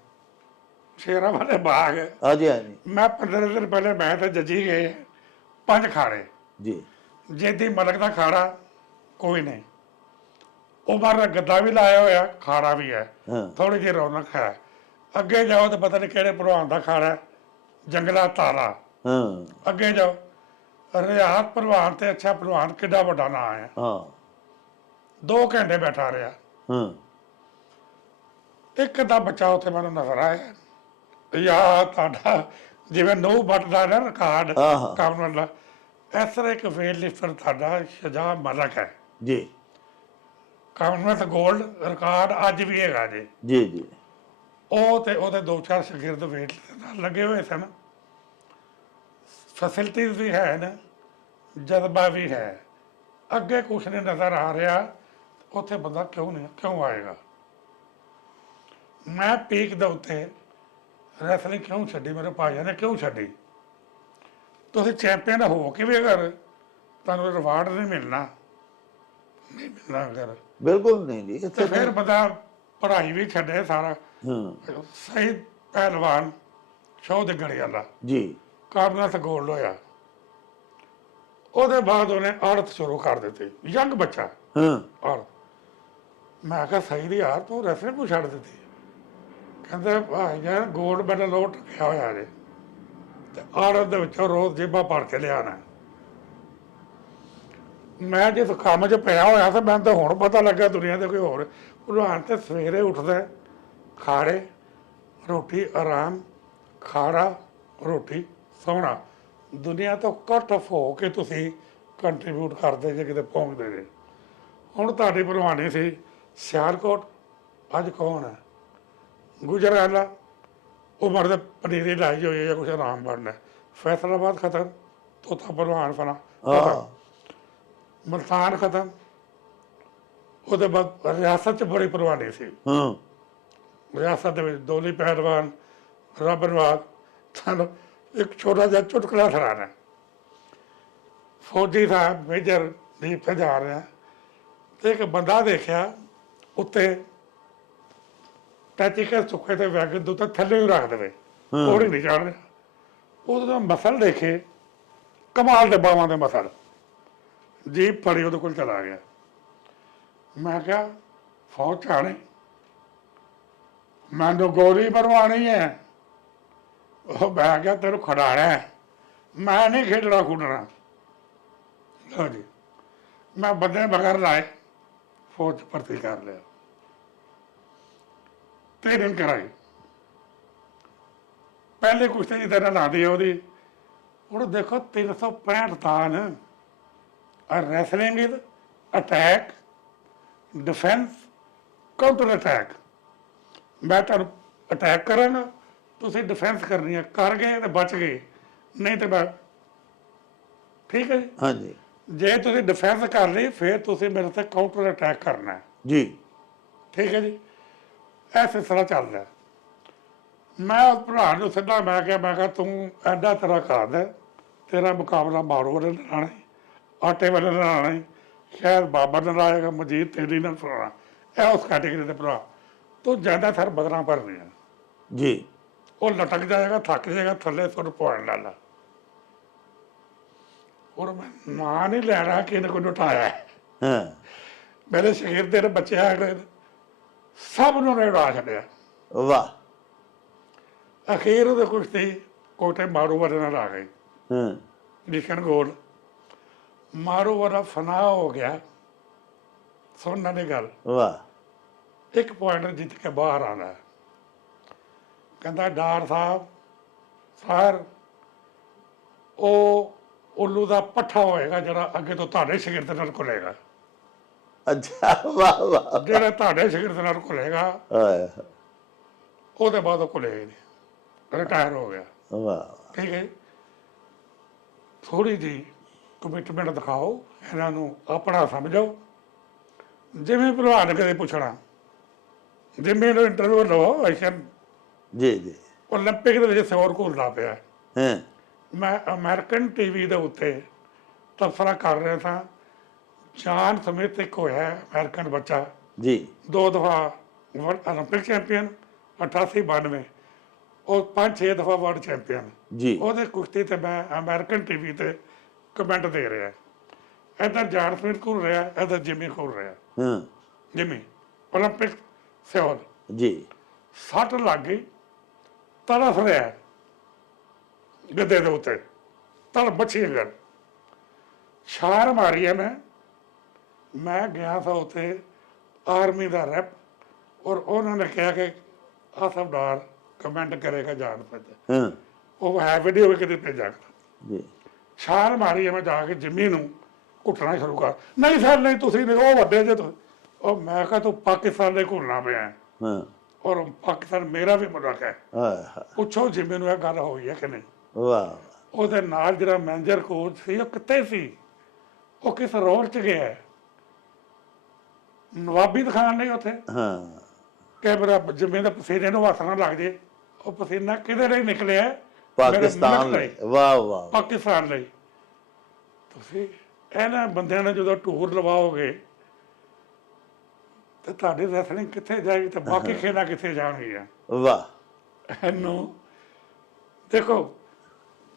ਸ਼ੇਰਾਂ ਵਾਲੇ ਬਾਗ। ਹਾਂਜੀ ਹਾਂਜੀ ਮੈਂ 15 ਦਿਨ ਪਹਿਲੇ ਮੈਂ ਤੇ ਜੱਜੀ ਗਏ, 5 ਖਾੜੇ। ਜੀ ਜੇਦੀ ਮਲਕ ਦਾ ਖਾੜਾ ਕੋਈ ਨਹੀਂ, ਉਮਰ ਦਾ ਗੱਦਾ ਵੀ ਲਾਇਆ ਹੋਇਆ, ਖਾੜਾ ਵੀ ਹੈ, ਹਾਂ ਥੋੜੀ ਜਿਹੀ ਰੌਣਕ ਹੈ। ਅੱਗੇ ਜਾਓ ਤਾਂ ਪਤਾ ਨਹੀਂ ਕਿਹੜੇ ਭਲਵਾਨ ਦਾ ਖਾੜਾ ਹੈ, ਜੰਗਲਾ ਤਾਰਾ। ਹਾਂ ਅੱਗੇ ਜਾਓ ਰਿਆਤ ਭਲਵਾਨ ਤੇ ਅੱਛਾ ਭਲਵਾਨ ਕਿੱਡਾ ਵੱਡਾ ਨਾਂ ਹੈ, ਹਾਂ 2 ਘੰਟੇ ਬੈਠਾ ਰਿਹਾ। ਹਾਂ ਇੱਕ ਦਾ ਬੱਚਾ ਉੱਥੇ ਮੈਨੂੰ ਨਜ਼ਰ ਆਇਆ, ਯਾ ਤੁਹਾਡਾ ਜਿਵੇਂ ਨੋ ਬੱਟਦਾ ਨਾ ਰਿਕਾਰਡ ਆਹਾ। ਕੰਮ ਵਾਲਾ, ਇਸ ਤਰ੍ਹਾਂ ਇੱਕ ਵੇਟ ਲਿਫਟਰ ਤੁਹਾਡਾ ਸ਼ਜਾ ਮਲਕ ਹੈ, ਜੀ ਕਾਮਨਵੈਲਥ ਗੋਲਡ ਰਿਕਾਰਡ ਅੱਜ ਵੀ ਹੈਗਾ ਜੀ। ਜੀ ਜੀ ਉਹ ਤੇ ਉਹਦੇ 2-4 ਸ਼ਾਗਿਰਦ ਵੇਟ ਨਾਲ ਲੱਗੇ ਹੋਏ ਸਨ। ਫੈਸਿਲਿਟੀਜ਼ ਵੀ ਹੈ ਨਾ, ਜਜ਼ਬਾ ਵੀ ਹੈ। ਅੱਗੇ ਕੁਛ ਨਹੀਂ ਨਜ਼ਰ ਆ ਰਿਹਾ, ਉੱਥੇ ਬੰਦਾ ਕਿਉਂ ਆਏਗਾ? ਮੈਂ ਪੀਕ ਦੇ ਉੱਤੇ ਰੈਸਲਿੰਗ ਕਿਉਂ ਛੱਡੀ, ਮੇਰੇ ਭਾਈਆਂ ਨੇ ਕਿਉਂ ਛੱਡੀ? ਤੁਸੀਂ ਚੈਂਪੀਅਨ ਹੋ ਕੇ ਵੀ ਅਗਰ ਤੁਹਾਨੂੰ ਰਿਵਾਰਡ ਨਹੀਂ ਮਿਲਣਾ ਅਗਰ, ਬਿਲਕੁਲ ਨਹੀਂ ਜੀ ਤੇ ਇੱਥੇ ਫਿਰ ਬੰਦਾ ਪੜ੍ਹਾਈ ਵੀ ਛੱਡੇ ਸਾਰਾ। ਹਾਂ ਸਹੀ ਪਹਿਲਵਾਨ ਸ਼ੋਅ ਦੇ ਗੜੀ ਵਾਲਾ ਜੀ ਕਾਮਨਵੈਲਥ ਗੋਲਡ ਹੋਇਆ, ਉਹਦੇ ਬਾਅਦ ਉਹਨੇ ਔਰਤ ਸ਼ੁਰੂ ਕਰ ਦਿੱਤੀ, ਯੰਗ ਬੱਚਾ ਹਾਂ ਔਰਤ। ਮੈਂ ਕਿਹਾ ਸਹੀ ਦੀ ਯਾਰ ਤੂੰ ਰੈਸਲਿੰਗ ਨੂੰ ਛੱਡ ਦਿੱਤੀ? ਕਹਿੰਦੇ ਭਾਈ ਯਾਰ ਗੋਲਡ ਮੈਡਲ ਉਹ ਟਕਿਆ ਹੋਇਆ ਜੇ, ਤੇ ਔਰਤ ਦੇ ਵਿੱਚੋਂ ਰੋਜ਼ ਜੇਬਾਂ ਭਰ ਕੇ ਲਿਆਉਣਾ। ਮੈਂ ਜਿਸ ਕੰਮ 'ਚ ਪਿਆ ਹੋਇਆ ਤੇ ਮੈਨੂੰ ਤਾਂ ਹੁਣ ਪਤਾ ਲੱਗਾ ਦੁਨੀਆ ਦੇ ਕੋਈ ਹੋਰ ਭਲਵਾਨ ਤੇ ਸਵੇਰੇ ਉੱਠਦਾ, ਖਾੜੇ ਰੋਟੀ ਆਰਾਮ, ਖਾੜਾ ਰੋਟੀ ਸੌਣਾ, ਦੁਨੀਆ ਤੋਂ ਕੱਟ ਆਫ ਹੋ ਕੇ ਤੁਸੀਂ ਕੰਟਰੀਬਿਊਟ ਕਰਦੇ ਜੇ ਕਿਤੇ ਪਹੁੰਚਦੇ ਜੇ। ਹੁਣ ਤੁਹਾਡੀ ਭਲਵਾਨੀ ਸੀ ਸਿਆਲਕੋਟ, ਅੱਜ ਕੌਣ ਹੈ? ਗੁਜਰਾਲਾ, ਉਮਰ ਦੇ ਪਨੀਰੀ ਲਾਈ ਹੋਈ ਹੈ, ਕੁਛ ਆਰਾਮ ਬਣਨਾ। ਫੈਸਲਾਬਾਦ ਖਤਮ, ਤੋਤਾ ਭਲਵਾਨ ਫਨਾ ਖਤਮ, ਮਲਤਾਨ ਖਤਮ। ਉਹਦੇ ਬਾਅਦ ਰਿਆਸਤ 'ਚ ਬੜੀ ਪ੍ਰਵਾਨੀ ਸੀ। ਹਾਂ ਰਿਆਸਤ ਦੇ ਵਿੱਚ ਦੋਲੀ ਪਹਿਲਵਾਨ, ਰੱਬ ਨਵਾਜ਼। ਤੁਹਾਨੂੰ ਇੱਕ ਛੋਟਾ ਜਿਹਾ ਚੁਟਕਲਾ ਸੁਣਾਉਣਾ। ਫੌਜੀ ਸਾਹਿਬ ਮੇਜਰ ਜੀਪ ਤੇ ਜਾ ਰਿਹਾ, ਤੇ ਇੱਕ ਬੰਦਾ ਦੇਖਿਆ ਉੱਤੇ ਟੈਚੀਕਲ ਸੁੱਕੇ ਤੇ ਵੈਗਨ ਦੇ ਉੱਤੇ ਥੱਲੇ ਨੂੰ ਰੱਖ ਦੇਵੇ, ਕੋੜੀ ਨਹੀਂ ਚੜ ਰਿਹਾ। ਉਹਦਾ ਮਸਲ ਦੇਖੇ, ਕਮਾਲ ਦੇ ਬਾਵਾਂ ਦੇ ਮਸਲ। ਜੀਪ ਫੜੀ ਉਹਦੇ ਕੋਲ ਚਲਾ ਗਿਆ। ਮੈਂ ਕਿਹਾ ਫੌਜ 'ਚ ਆਣੇ, ਮੈਨੂੰ ਗੋਲੀ ਮਰਵਾਉਣੀ ਹੈ। ਉਹ ਮੈਂ ਕਿਹਾ ਤੈਨੂੰ ਖੜਾਣਾ ਹੈ, ਮੈਂ ਨਹੀਂ ਖੇਡਣਾ ਖੁੱਡਣਾ। ਲਓ ਜੀ, ਮੈਂ ਬੰਦੇ ਮਗਰ ਲਾਏ, ਫੌਜ 'ਚ ਭਰਤੀ ਕਰ ਲਿਆ। 3 ਦਿਨ ਕਰਾਈ। ਪਹਿਲੇ ਕੁਸ਼ਤੀ ਦੀ ਤਰ੍ਹਾਂ ਲਾਦੀ ਉਹਦੀ। ਹੁਣ ਦੇਖੋ 365 ਤਾਨ। Wrestling is attack, defence, counter attack. ਮੈਂ ਤੁਹਾਨੂੰ ਅਟੈਕ ਕਰਾਂਗਾ, ਤੁਸੀਂ ਡਿਫੈਂਸ ਕਰਨੀ ਹੈ। ਕਰ ਗਏ ਤੇ ਬਚ ਗਏ, ਨਹੀਂ ਤੇ ਮੈਂ ਠੀਕ ਹੈ ਜੀ। ਹਾਂਜੀ ਜੇ ਤੁਸੀਂ ਡਿਫੈਂਸ ਕਰ ਲਈ, ਫਿਰ ਤੁਸੀਂ ਮੇਰੇ ਤੇ ਕਾਊਂਟਰ ਅਟੈਕ ਕਰਨਾ ਹੈ। ਜੀ ਠੀਕ ਹੈ ਜੀ। ਇਹ ਸਿਲਸਿਲਾ ਚੱਲਦਾ। ਮੈਂ ਉਸ ਭਰਾ ਨੂੰ ਸਿੱਧਾ ਮੈਂ ਕਿਹਾ ਤੂੰ ਐਡਾ ਤਰ੍ਹਾਂ ਕਰ ਦੇ, ਤੇਰਾ ਮੁਕਾਬਲਾ ਮਾਰੋ ਵਾਲੇ ਨਾਲ ਆਣਾ, ਆਟੇ ਵਾਲੇ ਨਾਲ ਆਣਾ, ਸ਼ਾਇਦ ਬਾਬਾ ਨਾਲ ਆਏਗਾ, ਮਜੀਦ ਤੇਰੀ ਨਾਲ ਫਲਾਣਾ। ਇਹ ਉਸ ਕੈਟੇਗਰੀ ਦੇ ਭਰਾ। ਤੂੰ ਜ਼ਿਆਦਾ ਸਰ ਬਦਲਾਂ ਭਰਨੀ ਆ ਜੀ। ਉਹ ਲਟਕ ਜਾਏਗਾ, ਥੱਕ ਜਾਏਗਾ, ਥੱਲੇ ਤੁਹਾਨੂੰ ਪੁਆਇੰਟ ਲਾ ਲਾ। ਹੁਣ ਮੈਂ ਨਾਂ ਨਹੀਂ ਲੈਣਾ ਕਿ ਇਹਨੇ ਕੋਈ ਉਠਾਇਆ। ਹਾਂ ਮੇਰੇ ਸ਼ਗਿਰਦ ਦੇ ਬੱਚੇ ਆ ਗਏ, ਸਭ ਨੂੰ ਨੇ ਉਡਾ ਛੱਡਿਆ। ਵਾਹ। ਅਖੀਰ ਉਹਦੇ ਕੁਸ਼ਤੀ ਕੋਟੇ ਮਾਰੂ ਵਾਲੇ ਨਾਲ ਆ ਗਈ। ਹਾਂ ਨਿਸ਼ਨ ਗੋਲ ਮਾਰੂ ਵਾਲਾ ਫਨਾ ਹੋ ਗਿਆ। ਸੁਣਨ ਦੀ ਗੱਲ, ਵਾਹ। 1 ਪੁਆਇੰਟ ਜਿੱਤ ਕੇ ਬਾਹਰ ਆਉਂਦਾ। ਕਹਿੰਦਾ ਡਾਰ ਸਾਹਿਬ ਸਰ, ਉਹ ਉੱਲੂ ਦਾ ਪੱਠਾ ਹੋਏਗਾ ਜਿਹੜਾ ਅੱਗੇ ਤੋਂ ਤੁਹਾਡੇ ਸ਼ਗਿਰਦ ਨਾਲ ਘੁਲੇਗਾ। ਅੱਛਾ ਵਾਹ ਵਾਹ। ਜਿਹੜਾ ਤੁਹਾਡੇ ਸ਼ਗਿਰਦ ਨਾਲ ਘੁਲੇਗਾ, ਵਾਹ ਉਹਦੇ ਬਾਅਦ ਉਹ ਘੁਲੇਗਾ ਨਹੀਂ, ਰਿਟਾਇਰ ਹੋ ਗਿਆ। ਵਾਹ। ਠੀਕ ਹੈ। ਥੋੜੀ ਜਿਹੀ ਕਮਿਟਮੈਂਟ ਦਿਖਾਓ, ਇਹਨਾਂ ਨੂੰ ਆਪਣਾ ਸਮਝੋ। ਜਿਵੇਂ ਭਲਵਾਨ ਕਦੇ ਪੁੱਛਣਾ, ਜਿਵੇਂ ਨੂੰ ਇੰਟਰਵਿਊ ਲਓ, ਐਸ਼ਨ ਜੀ ਜੀ। ਓਲੰਪਿਕ ਦੇ ਵਿੱਚ ਸਿਰ ਘੁਲਦਾ ਪਿਆ। ਹਾਂ ਮੈਂ ਅਮਰੀਕਨ ਟੀਵੀ ਦੇ ਉੱਤੇ ਤਬਸਰਾ ਕਰ ਰਿਹਾ ਸਾਂ। ਜਾਨ ਸਮਿਥ ਇੱਕ ਹੋਇਆ ਅਮਰੀਕਨ ਬੱਚਾ, ਜੀ 2 ਦਫਾ ਓਲੰਪਿਕ ਚੈਂਪੀਅਨ, 88, 92। ਉਹ 5-6 ਦਫਾ ਵਰਲਡ ਚੈਂਪੀਅਨ। ਜੀ। ਉਹਦੇ ਕੁਸ਼ਤੀ ਤੇ ਮੈਂ ਅਮਰੀਕਨ ਟੀਵੀ ਤੇ ਕਮੈਂਟ ਦੇ ਰਿਹਾ। ਇੱਧਰ ਜਾਨ ਸਮਿਥ ਘੁਲ ਰਿਹਾ, ਇੱਧਰ ਜਿਮੀ ਘੁਲ ਰਿਹਾ। ਹਾਂ ਜਿਮੀ ਓਲੰਪਿਕ ਸਿਓਲ। ਜੀ। ਸੱਟ ਲੱਗ ਗਈ, ਤੜਫ ਰਿਹਾ ਗੱਦੇ ਦੇ ਉੱਤੇ, ਤੜਫ ਮੱਛੀ ਅੰਗਰ। ਛਾਲ ਮਾਰੀ ਹੈ ਮੈਂ ਗਿਆ ਸਾਂ ਉੱਥੇ ਆਰਮੀ ਦਾ ਰੈਪ, ਔਰ ਉਹਨਾਂ ਨੇ ਕਿਹਾ ਕਿ ਆਸਫਦਾਰ ਕਮੈਂਟ ਕਰੇਗਾ ਜਾਨ ਸਮਿਥ। ਹਾਂ ਉਹ ਹੈ ਵੀਡੀਓ ਵੀ ਕਿਤੇ ਭੇਜਾਂਗਾ। ਜੀ। ਛਾਲ ਮਾਰੀ ਹੈ ਮੈਂ ਜਾ ਕੇ ਜਿੰਮੀ ਨੂੰ ਘੁੱਟਣਾ ਸ਼ੁਰੂ ਕਰ। ਨਹੀਂ ਸਰ ਨਹੀਂ, ਤੁਸੀਂ ਨਹੀਂ, ਉਹ ਵੱਡੇ ਜੇ ਤੁਸੀਂ। ਉਹ ਮੈਂ ਕਿਹਾ ਤੂੰ ਪਾਕਿਸਤਾਨ ਦੇ ਘੁਲਣਾ ਪਿਆ, ਹਾਂ ਔਰ ਪਾਕਿਸਤਾਨ ਮੇਰਾ ਵੀ ਮੁਲਕ ਹੈ। ਹਾਂ। ਪੁੱਛੋ ਜਿੰਮੀ ਨੂੰ ਇਹ ਗੱਲ ਹੋਈ ਹੈ ਕਿ ਨਹੀਂ। ਵਾਹ। ਉਹਦੇ ਨਾਲ ਜਿਹੜਾ ਮੈਨੇਜਰ ਕੋਚ ਸੀ, ਉਹ ਕਿੱਥੇ ਸੀ, ਉਹ ਕਿਸ ਰੋਲ 'ਚ ਗਿਆ, ਨਵਾਬੀ ਦਿਖਾਉਣ ਲਈ ਉੱਥੇ। ਹਾਂ ਕਿ ਮੇਰਾ ਜਿੰਮੀ ਦੇ ਪਸੀਨੇ ਨੂੰ ਹੱਥ ਨਾ ਲੱਗ ਜੇ। ਉਹ ਪਸੀਨਾ ਕਿਹਦੇ ਲਈ ਨਿਕਲਿਆ? ਪਾਕਿਸਤਾਨ ਲਈ। ਵਾਹ ਵਾਹ। ਪਾਕਿਸਤਾਨ ਲਈ। ਤੁਸੀਂ ਇਹਨਾਂ ਬੰਦਿਆਂ ਨੇ ਜਦੋਂ ਟੂਰ ਲਵਾਓਗੇ ਤੇ ਤੁਹਾਡੀ ਰੈਸਲਿੰਗ ਕਿੱਥੇ ਜਾਏਗੀ, ਤੇ ਬਾਕੀ ਖੇਡਾਂ ਕਿੱਥੇ ਜਾਣਗੀਆਂ? ਵਾਹ। ਇਹਨੂੰ ਦੇਖੋ,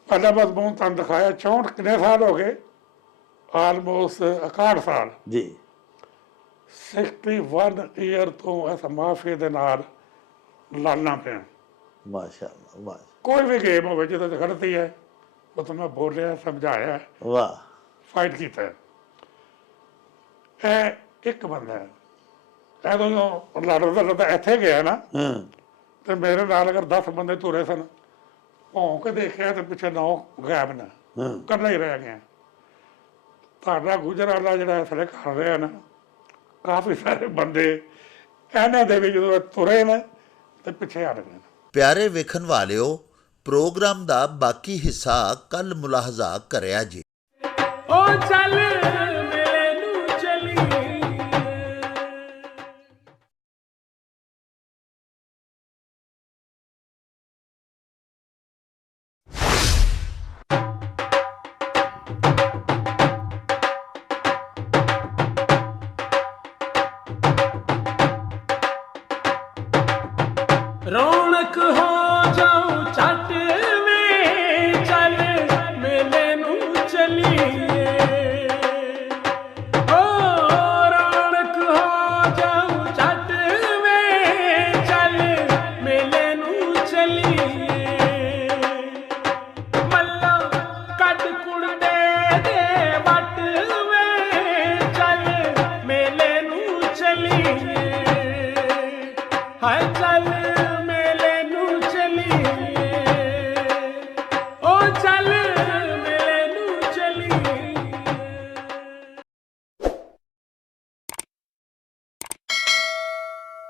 ਪਹਿਲਾਂ ਬਸ ਬਹੁਤ ਤੁਹਾਨੂੰ ਦਿਖਾਇਆ। 64 ਕਿੰਨੇ ਸਾਲ ਹੋ ਗਏ? ਆਲਮੋਸਟ 61 ਸਾਲ। ਜੀ। 61 ਈਅਰ ਤੋਂ ਇਸ ਮਾਫੀਆ ਦੇ ਨਾਲ ਲੜਨਾ ਪਿਆ। ਮਾਸ਼ਾਅੱਲਾ ਵਾਹ। ਕੋਈ ਵੀ ਗੇਮ ਹੋਵੇ ਜਿਹਦੇ 'ਚ ਗਲਤੀ ਹੈ, ਉਹ ਤਾਂ ਮੈਂ ਬੋਲਿਆ, ਸਮਝਾਇਆ, ਵਾਹ। ਫਾਈਟ ਕੀਤਾ। ਇਹ ਇੱਕ ਬੰਦਾ ਹੈ। ਜਦੋਂ ਲੜਦਾ ਇੱਥੇ ਗਿਆ ਨਾ, ਹਾਂ ਤੇ ਮੇਰੇ ਨਾਲ ਅਗਰ 10 ਬੰਦੇ ਤੁਰੇ ਸਨ, ਭੌਂ ਕੇ ਦੇਖਿਆ ਤੇ ਪਿੱਛੇ 9 ਗਾਇਬ ਨੇ, ਹਾਂ ਇਕੱਲਾ ਹੀ ਰਹਿ ਗਿਆ। ਤੁਹਾਡਾ ਗੁਜਰਾਲਾ ਜਿਹੜਾ ਇਸ ਵੇਲੇ ਕਰ ਰਿਹਾ ਨਾ, ਕਾਫੀ ਸਾਰੇ ਬੰਦੇ ਇਹਨਾਂ ਦੇ ਵੀ ਜਦੋਂ ਤੁਰੇ ਨੇ ਤੇ ਪਿੱਛੇ ਹਟ ਗਏ। ਪਿਆਰੇ ਵੇਖਣ ਵਾਲਿਓ, ਪ੍ਰੋਗਰਾਮ ਦਾ ਬਾਕੀ ਹਿੱਸਾ ਕੱਲ ਮੁਲਾਹਜ਼ਾ ਕਰਿਆ ਜੀ। ਓ ਚੱਲ ਮੇਲੇ ਨੂੰ ਚਲੀਏ। ਰੌਣਕ ਹੋ ਜਾਓ ਚੜ੍ਹ